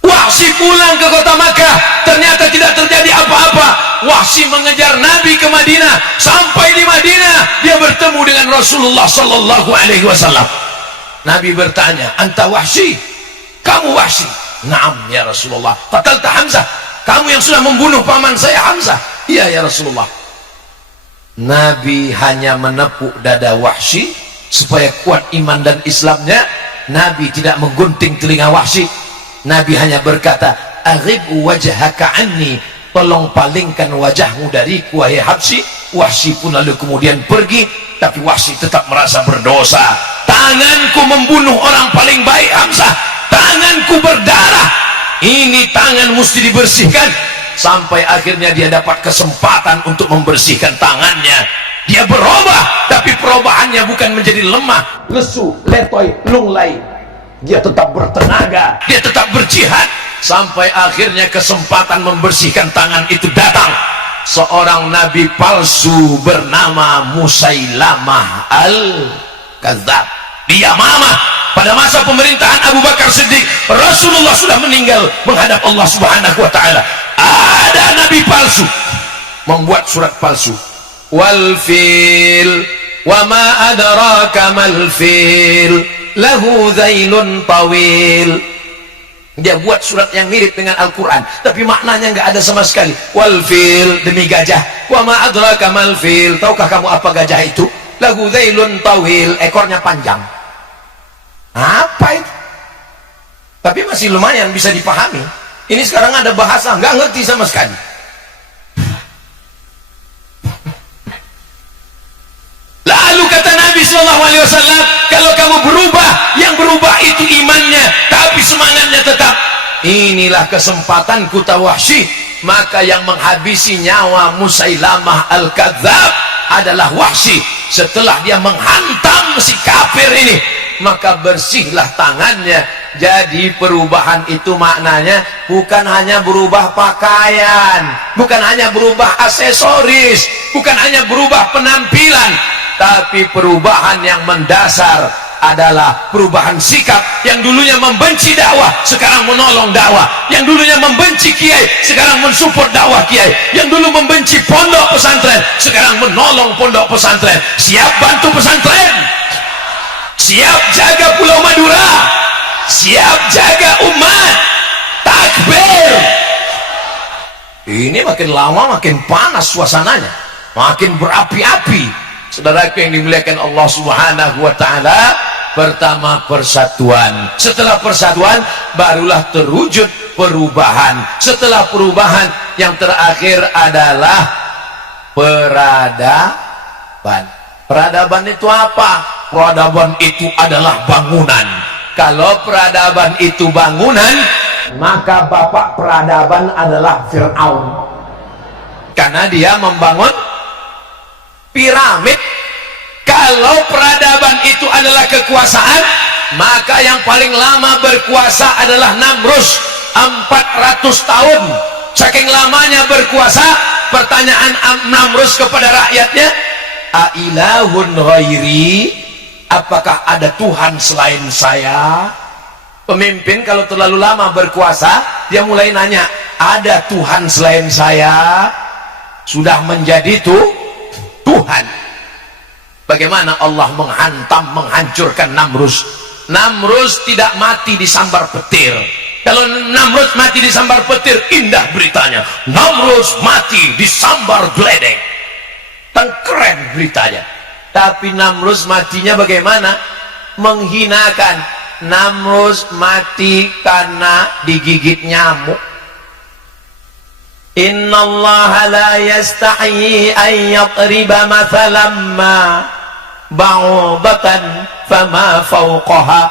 Wahsy pulang ke kota Makkah, ternyata tidak terjadi apa-apa. Wahsy mengejar Nabi ke Madinah. Sampai di Madinah dia bertemu dengan Rasulullah sallallahu alaihi wasallam. Nabi bertanya, anta Wahsy? Kamu Wahsy? Naam ya Rasulullah. Qatalta Hamzah? Kamu yang sudah membunuh paman saya Hamzah? Iya ya Rasulullah. Nabi hanya menepuk dada Wahsy supaya kuat iman dan Islamnya. Nabi tidak menggunting telinga Wahsy. Nabi hanya berkata, aghib wajhaka anni, tolong palingkan wajahmu dariku wahai Habsyi. Wahsy pun lalu kemudian pergi, tapi Wahsy tetap merasa berdosa. Tanganku membunuh orang paling baik Hamzah, tanganku berdarah, ini tangan mesti dibersihkan. Sampai akhirnya dia dapat kesempatan untuk membersihkan tangannya. Dia berubah, tapi perubahannya bukan menjadi lemah, lesu, letoy, lunglai. Dia tetap bertenaga, dia tetap berjihad. Sampai akhirnya kesempatan membersihkan tangan itu datang. Seorang nabi palsu bernama Musailamah Al-Kadzab di Yamamah. Pada masa pemerintahan Abu Bakar Siddiq, Rasulullah sudah meninggal menghadap Allah Subhanahu wa taala. Ada nabi palsu membuat surat palsu. Wal fil wa ma adraka mal fil lahu zailun tawil. Dia buat surat yang mirip dengan Al-Quran, tapi maknanya nggak ada sama sekali. Wal fil, demi gajah. Wa ma adraka mal fil, tahukah kamu apa gajah itu? Lahu zailun tawil, ekornya panjang. Apa itu? Tapi masih lumayan bisa dipahami. Ini sekarang ada bahasa nggak ngerti sama sekali. Lalu kata Nabi SAW, kalau kamu berubah, yang berubah itu imannya, tapi semangatnya tetap. Inilah kesempatan kata Wahsy. Maka yang menghabisi nyawa Musailamah Al-Kadzab adalah Wahsy. Setelah dia menghantam si kafir ini, maka bersihlah tangannya. Jadi perubahan itu maknanya bukan hanya berubah pakaian, bukan hanya berubah aksesoris, bukan hanya berubah penampilan, tapi perubahan yang mendasar adalah perubahan sikap. Yang dulunya membenci dakwah, sekarang menolong dakwah. Yang dulunya membenci kiai, sekarang mensupport dakwah kiai. Yang dulu membenci pondok pesantren, sekarang menolong pondok pesantren. Siap bantu pesantren, siap jaga Pulau Madura, siap jaga umat. Takbir. Ini makin lama makin panas suasananya, makin berapi-api. Saudaraku yang dimuliakan Allah Subhanahu wa taala, pertama persatuan. Setelah persatuan barulah terwujud perubahan. Setelah perubahan, yang terakhir adalah peradaban. Peradaban itu apa? Peradaban itu adalah bangunan. Kalau peradaban itu bangunan, maka bapak peradaban adalah Fir'aun, karena dia membangun piramid. Kalau peradaban itu adalah kekuasaan, maka yang paling lama berkuasa adalah Namrus, 400 tahun. Saking lamanya berkuasa, pertanyaan Namrus kepada rakyatnya, ailahun ghairi, apakah ada Tuhan selain saya? Pemimpin kalau terlalu lama berkuasa, dia mulai nanya, ada Tuhan selain saya? Sudah menjadi Tuhan. Bagaimana Allah menghancurkan Namrus? Namrus tidak mati disambar petir. Kalau Namrus mati disambar petir, indah beritanya. Namrus mati disambar geledek, keren beritanya. Tapi Namrus matinya bagaimana? Menghinakan. Namrus mati karena digigit nyamuk. Innallaha la yastahi an yadriba mathalan ma ba'udatan fama fawqaha.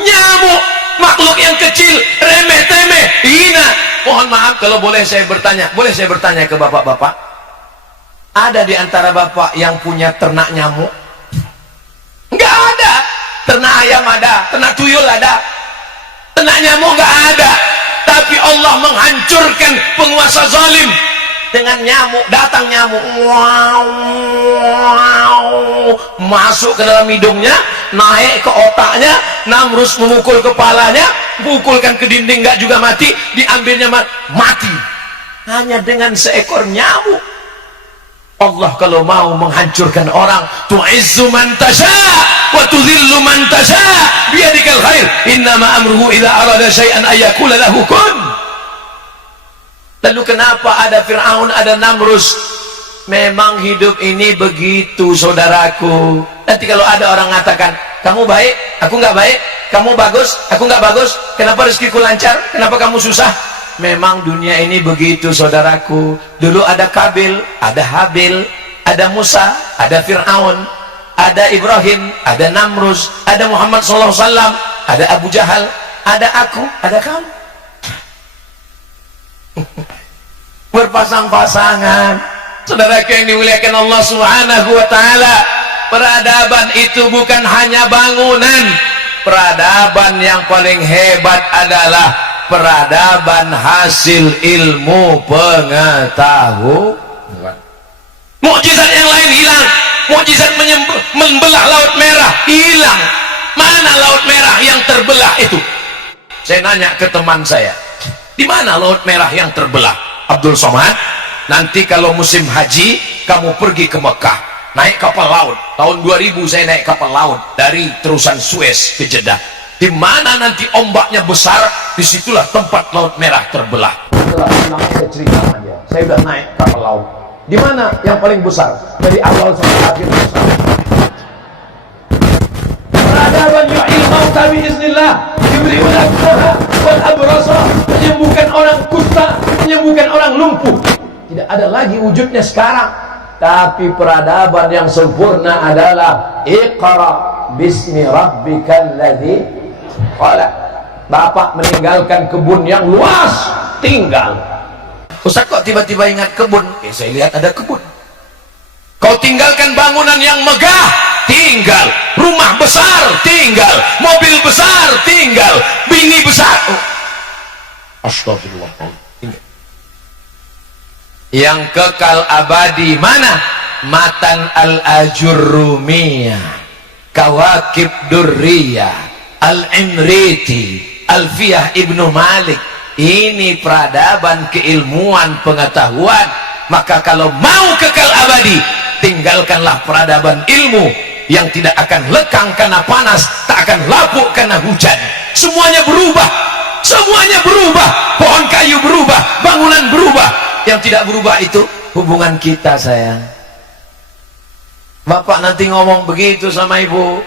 Nyamuk, makhluk yang kecil, remeh-temeh, hina. Mohon maaf kalau boleh saya bertanya ke bapak-bapak, ada di antara bapak yang punya ternak nyamuk? Enggak ada. Ternak ayam ada, ternak tuyul ada, ternak nyamuk enggak ada. Tapi Allah menghancurkan penguasa zalim dengan nyamuk. Datang nyamuk, wow, masuk ke dalam hidungnya, naik ke otaknya. Namrus memukul kepalanya, pukulkan ke dinding, enggak juga mati. Diambilnya mati hanya dengan seekor nyamuk. Allah kalau mau menghancurkan orang, tu'izzu man tasha wa tudhillu man tasha biyadikal khair, innama amruhu idza arada syai'an ayyakula lahu kun. Lalu kenapa ada Fir'aun, ada Namrus? Memang hidup ini begitu, saudaraku. Nanti kalau ada orang mengatakan, kamu baik, aku nggak baik, kamu bagus, aku nggak bagus, kenapa rezekiku lancar, kenapa kamu susah? Memang dunia ini begitu, saudaraku. Dulu ada Kabil, ada Habil, ada Musa, ada Fir'aun, ada Ibrahim, ada Namrus, ada Muhammad SAW, ada Abu Jahal, ada aku, ada kamu. Berpasang-pasangan. Saudaraku yang dimuliakan Allah Subhanahu wa ta'ala, peradaban itu bukan hanya bangunan. Peradaban yang paling hebat adalah peradaban hasil ilmu pengetahuan. Mukjizat yang lain hilang. Mukjizat membelah Laut Merah hilang. Mana Laut Merah yang terbelah itu? Saya nanya ke teman saya, di mana Laut Merah yang terbelah? Abdul Somad, nanti kalau musim haji kamu pergi ke Mekah, naik kapal laut. Tahun 2000 saya naik kapal laut dari terusan Suez ke Jeddah. Di mana nanti ombaknya besar, disitulah tempat Laut Merah terbelah. Setelah pulang saya cerita sama dia, saya udah naik kapal laut. Di mana yang paling besar? Dari awal sampai akhir besar. Peradaban yu'il mauta biiznillah, yubri'ul akmaha wal abrasa, menyembuhkan orang kusta, menyembuhkan orang lumpuh. Tidak ada lagi wujudnya sekarang. Tapi peradaban yang sempurna adalah Iqra bismi rabbikal ladzi khalaq. Bapak meninggalkan kebun yang luas, tinggal. Ustaz kok tiba-tiba ingat kebun? Saya lihat ada kebun. Kau tinggalkan bangunan yang megah, tinggal. Rumah besar, tinggal. Mobil besar, tinggal. Bini besar. Astagfirullah. Yang kekal abadi mana? Matan al-Ajurrumiyah, Kawakib Durriyah, Al-Imriti, Alfiyah Ibnu Malik. Ini peradaban keilmuan pengetahuan. Maka kalau mau kekal abadi, tinggalkanlah peradaban ilmu yang tidak akan lekang karena panas, tak akan lapuk karena hujan. Semuanya berubah, semuanya berubah. Pohon kayu berubah, bangunan berubah. Yang tidak berubah itu hubungan kita, sayang. Bapak nanti ngomong begitu sama ibu.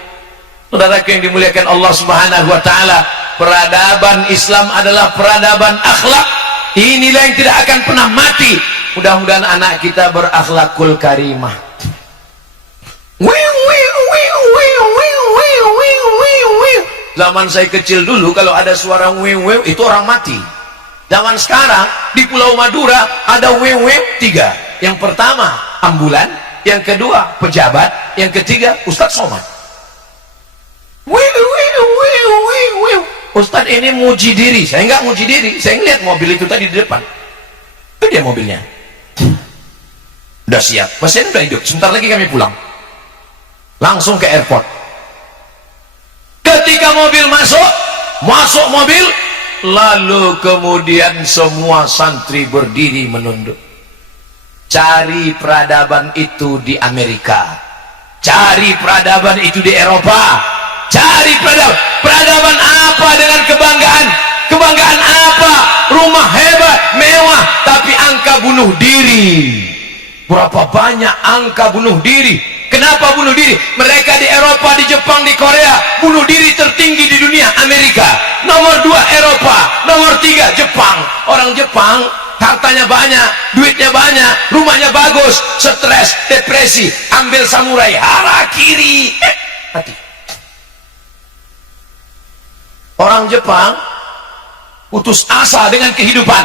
Saudaraku yang dimuliakan Allah Subhanahu wa ta'ala, peradaban Islam adalah peradaban akhlak. Inilah yang tidak akan pernah mati. Mudah-mudahan anak kita berakhlakul karimah. Zaman saya kecil dulu kalau ada suara wew itu orang mati. Zaman sekarang di Pulau Madura ada wew 3. Yang pertama ambulan, yang kedua pejabat, yang ketiga Ustadz Somad. Ustadz ini muji diri. Saya enggak muji diri, saya ngeliat mobil itu tadi di depan. Itu dia mobilnya. Udah siap, pasien udah hidup, sebentar lagi kami pulang. Langsung ke airport. Ketika mobil masuk mobil, lalu kemudian semua santri berdiri menunduk. Cari peradaban itu di Amerika, cari peradaban itu di Eropa, cari peradaban apa dengan kebanggaan apa, rumah hebat mewah tapi angka bunuh diri. Berapa banyak angka bunuh diri? Kenapa bunuh diri? Mereka di Eropa, di Jepang, di Korea bunuh diri tertinggi di dunia. Amerika nomor 2, Eropa nomor 3, Jepang. Orang Jepang hartanya banyak, duitnya banyak, rumahnya bagus, stres, depresi, ambil samurai, harakiri, mati. Orang Jepang putus asa dengan kehidupan.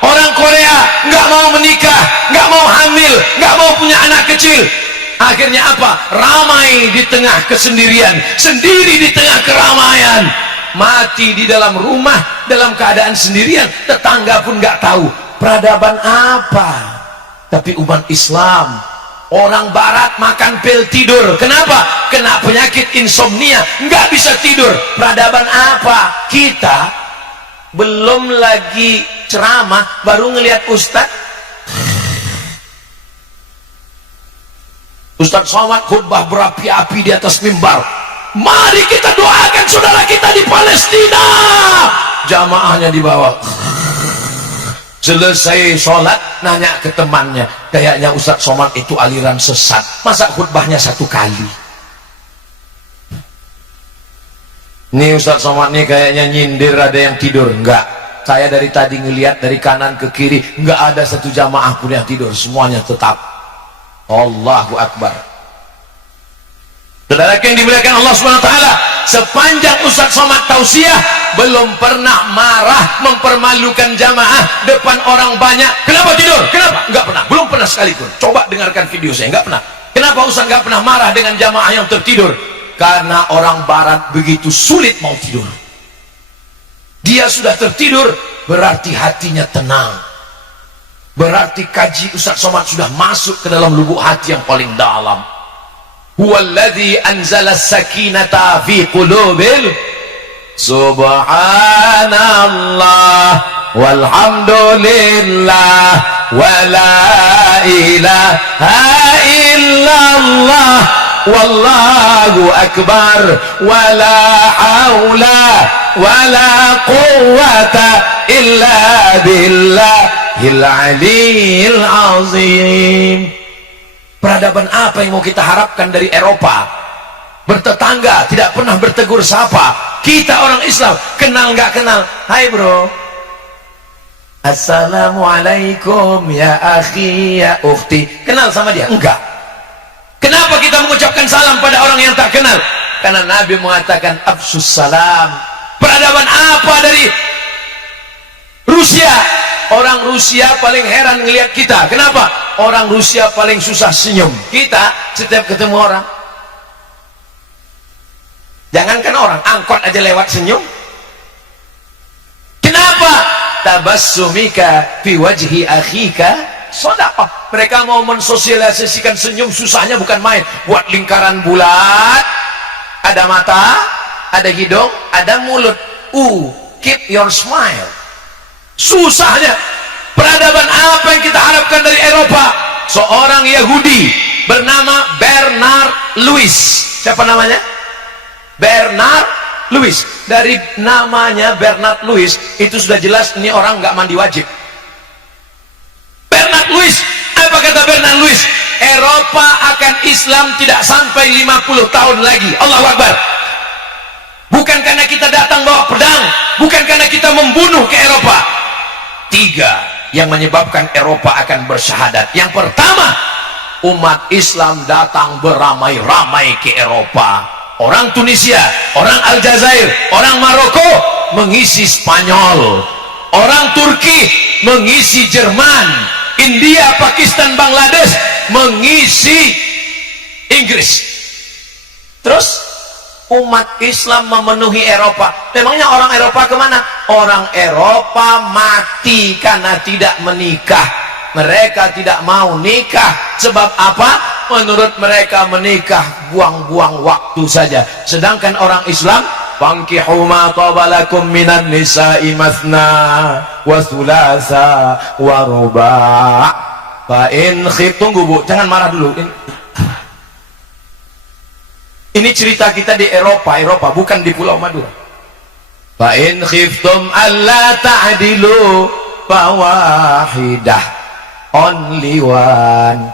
Orang Korea nggak mau menikah, nggak mau hamil, nggak mau punya anak kecil. Akhirnya apa? Ramai di tengah kesendirian, sendiri di tengah keramaian, mati di dalam rumah dalam keadaan sendirian. Tetangga pun nggak tahu peradaban apa. Tapi umat Islam, orang Barat makan pil tidur. Kenapa? Kena penyakit insomnia, nggak bisa tidur. Peradaban apa? Kita belum lagi ceramah baru ngelihat Ustadz Somad khutbah berapi-api di atas mimbar. Mari kita doakan saudara kita di Palestina. Jamaahnya di bawah. Selesai sholat nanya ke temannya, kayaknya Ustadz Somad itu aliran sesat, masa khutbahnya 1 kali. Nih Ustadz Somad nih kayaknya nyindir, ada yang tidur. Enggak, saya dari tadi ngelihat dari kanan ke kiri enggak ada satu jamaah pun yang tidur, semuanya tetap. Allahu Akbar. Saudara yang dimuliakan Allah SWT, sepanjang Ustadz Somad tausiah belum pernah marah mempermalukan jamaah depan orang banyak. Kenapa tidur? Kenapa? Enggak pernah, belum pernah sekalipun. Coba dengarkan video saya, enggak pernah. Kenapa Ustadz enggak pernah marah dengan jamaah yang tertidur? Karena orang Barat begitu sulit mau tidur. Dia sudah tertidur, berarti hatinya tenang, berarti kaji Ustadz Somad sudah masuk ke dalam lubuk hati yang paling dalam. Huwallazi anzala sakinata fi qulubil. Subhanallah walhamdulillah wala ilaha illallah wallahu akbar wala haula wala quwwata illa billahil aliyil azim. Peradaban apa yang mau kita harapkan dari Eropa? Bertetangga, tidak pernah bertegur sapa. Kita orang Islam, kenal nggak kenal, hai bro, assalamualaikum ya akhi ya ukhti. Kenal sama dia? Enggak. Kenapa kita mengucapkan salam pada orang yang tak kenal? Karena Nabi mengatakan afsus salam. Peradaban apa dari Rusia? Orang Rusia paling heran ngelihat kita. Kenapa? Orang Rusia paling susah senyum. Kita setiap ketemu orang, jangankan orang, angkot aja lewat senyum. Kenapa? Tabassumika fi wajhi akhika shadaqah. Mereka mau mensosialisasikan senyum, susahnya bukan main. Buat lingkaran bulat, ada mata, ada hidung, ada mulut. Keep your smile. Susahnya. Peradaban apa yang kita harapkan dari Eropa? Seorang Yahudi bernama Bernard Lewis. Siapa namanya? Bernard Lewis. Dari namanya Bernard Lewis itu sudah jelas ini orang nggak mandi wajib. Bernard Lewis, apa kata Bernard Lewis? Eropa akan Islam tidak sampai 50 tahun lagi. Allahu Akbar. Bukan karena kita datang bawa pedang, bukan karena kita membunuh ke Eropa. 3 yang menyebabkan Eropa akan bersyahadat. Yang pertama, umat Islam datang beramai-ramai ke Eropa. Orang Tunisia, orang Aljazair, orang Maroko mengisi Spanyol, orang Turki mengisi Jerman, India, Pakistan, Bangladesh mengisi Inggris. Terus umat Islam memenuhi Eropa. Memangnya orang Eropa kemana? Orang Eropa mati karena tidak menikah. Mereka tidak mau nikah. Sebab apa? Menurut mereka menikah buang-buang waktu saja. Sedangkan orang Islam, fankihu ma tabalakum minan nisa'i mathna wa thulatha wa ruba'. Fa in khiftum, Bu, jangan marah dulu. Ini cerita kita di Eropa, bukan di Pulau Madura. Fa in khiftum alla ta'dilu fawahidah, only one.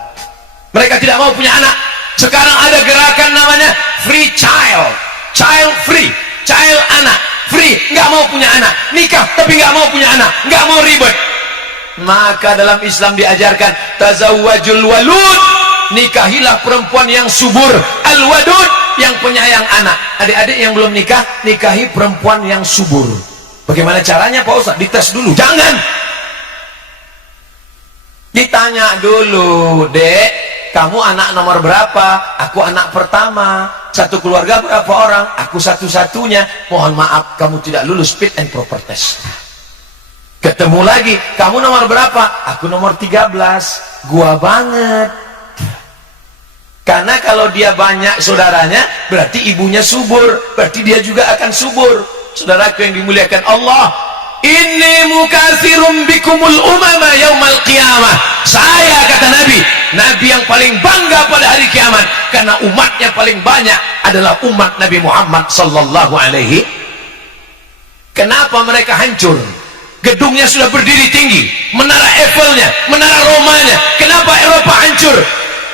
Mereka tidak mau punya anak. Sekarang ada gerakan namanya free child, child free, child anak free, nggak mau punya anak, nikah tapi nggak mau punya anak, nggak mau ribet. Maka dalam Islam diajarkan tazawwajul walud, nikahilah perempuan yang subur, al-wadud, yang penyayang anak. Adik-adik yang belum nikah, nikahi perempuan yang subur. Bagaimana caranya Pak Ustaz? Dites dulu. Jangan ditanya dulu, Dek, kamu anak nomor berapa? Aku anak pertama. Satu keluarga berapa orang? Aku satu-satunya. Mohon maaf, kamu tidak lulus fit and proper test. Ketemu lagi, kamu nomor berapa? Aku nomor 13. Gua banget. Karena kalau dia banyak saudaranya, berarti ibunya subur, berarti dia juga akan subur. Saudaraku yang dimuliakan Allah, inni mukatsirum bikumul umama yaumal qiyamah. Saya, kata Nabi yang paling bangga pada hari kiamat, karena umatnya paling banyak adalah umat Nabi Muhammad sallallahu alaihi. Kenapa mereka hancur? Gedungnya sudah berdiri tinggi, menara Eiffelnya, menara Romanya. Kenapa Eropa hancur?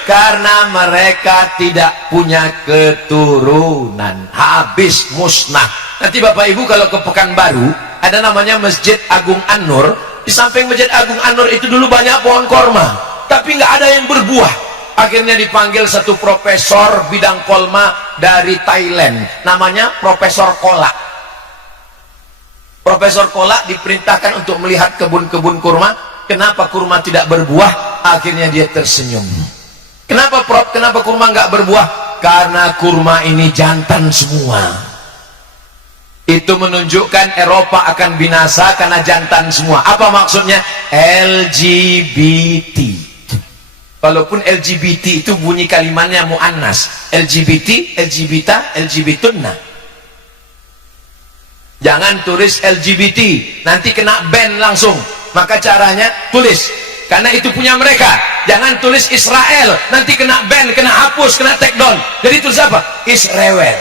Karena mereka tidak punya keturunan, habis musnah. Nanti Bapak Ibu kalau ke Pekanbaru, ada namanya Masjid Agung An-Nur. Di samping Masjid Agung An-Nur itu dulu banyak pohon korma, tapi nggak ada yang berbuah. Akhirnya dipanggil satu profesor bidang kolma dari Thailand, namanya Profesor Kolak. Profesor Kolak diperintahkan untuk melihat kebun-kebun kurma. Kenapa kurma tidak berbuah? Akhirnya dia tersenyum. Kenapa Prof? Kenapa kurma nggak berbuah? Karena kurma ini jantan semua. Itu menunjukkan Eropa akan binasa karena jantan semua. Apa maksudnya? LGBT. Walaupun LGBT itu bunyi kalimatnya muannas. LGBT, LGBT, LGBTunna. Jangan tulis LGBT, nanti kena ban langsung. Maka caranya tulis, karena itu punya mereka. Jangan tulis Israel, nanti kena ban, kena hapus, kena take down. Jadi tulis apa? Israel.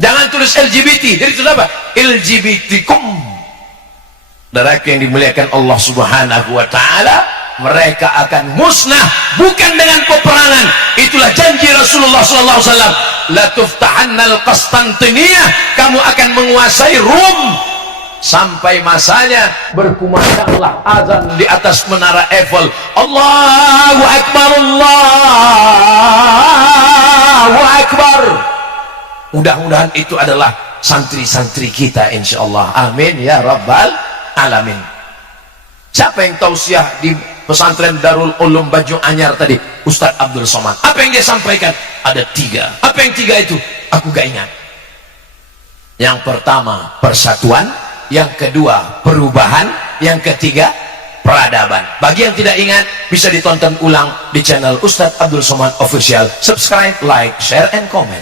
Jangan tulis LGBT, jadi tulis apa? LGBTkum. Saudaraku yang dimuliakan Allah Subhanahu wa taala, mereka akan musnah bukan dengan peperangan. Itulah janji Rasulullah sallallahu alaihi wasallam, la tuftahannal Qastantiniyah, kamu akan menguasai Rum. Sampai masanya berkumandanglah azan di atas menara Eiffel, Allahu Akbar, Allahu Akbar. Mudah-mudahan itu adalah santri-santri kita insyaallah. Amin ya rabbal alamin. Siapa yang tausiah di pesantren Darul Ulum Baju Anyar tadi? Ustadz Abdul Somad. Apa yang dia sampaikan? Ada 3. Apa yang 3 itu? Aku gak ingat. Yang pertama persatuan, yang kedua perubahan, yang ketiga peradaban. Bagi yang tidak ingat, bisa ditonton ulang di channel Ustadz Abdul Somad Official. Subscribe, like, share, and comment.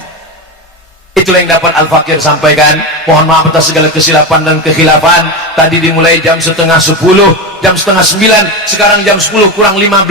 Itulah yang dapat Al-Fakir sampaikan. Mohon maaf atas segala kesilapan dan kekhilafan. Tadi dimulai jam setengah 10, jam setengah 9, sekarang jam 10 kurang 15.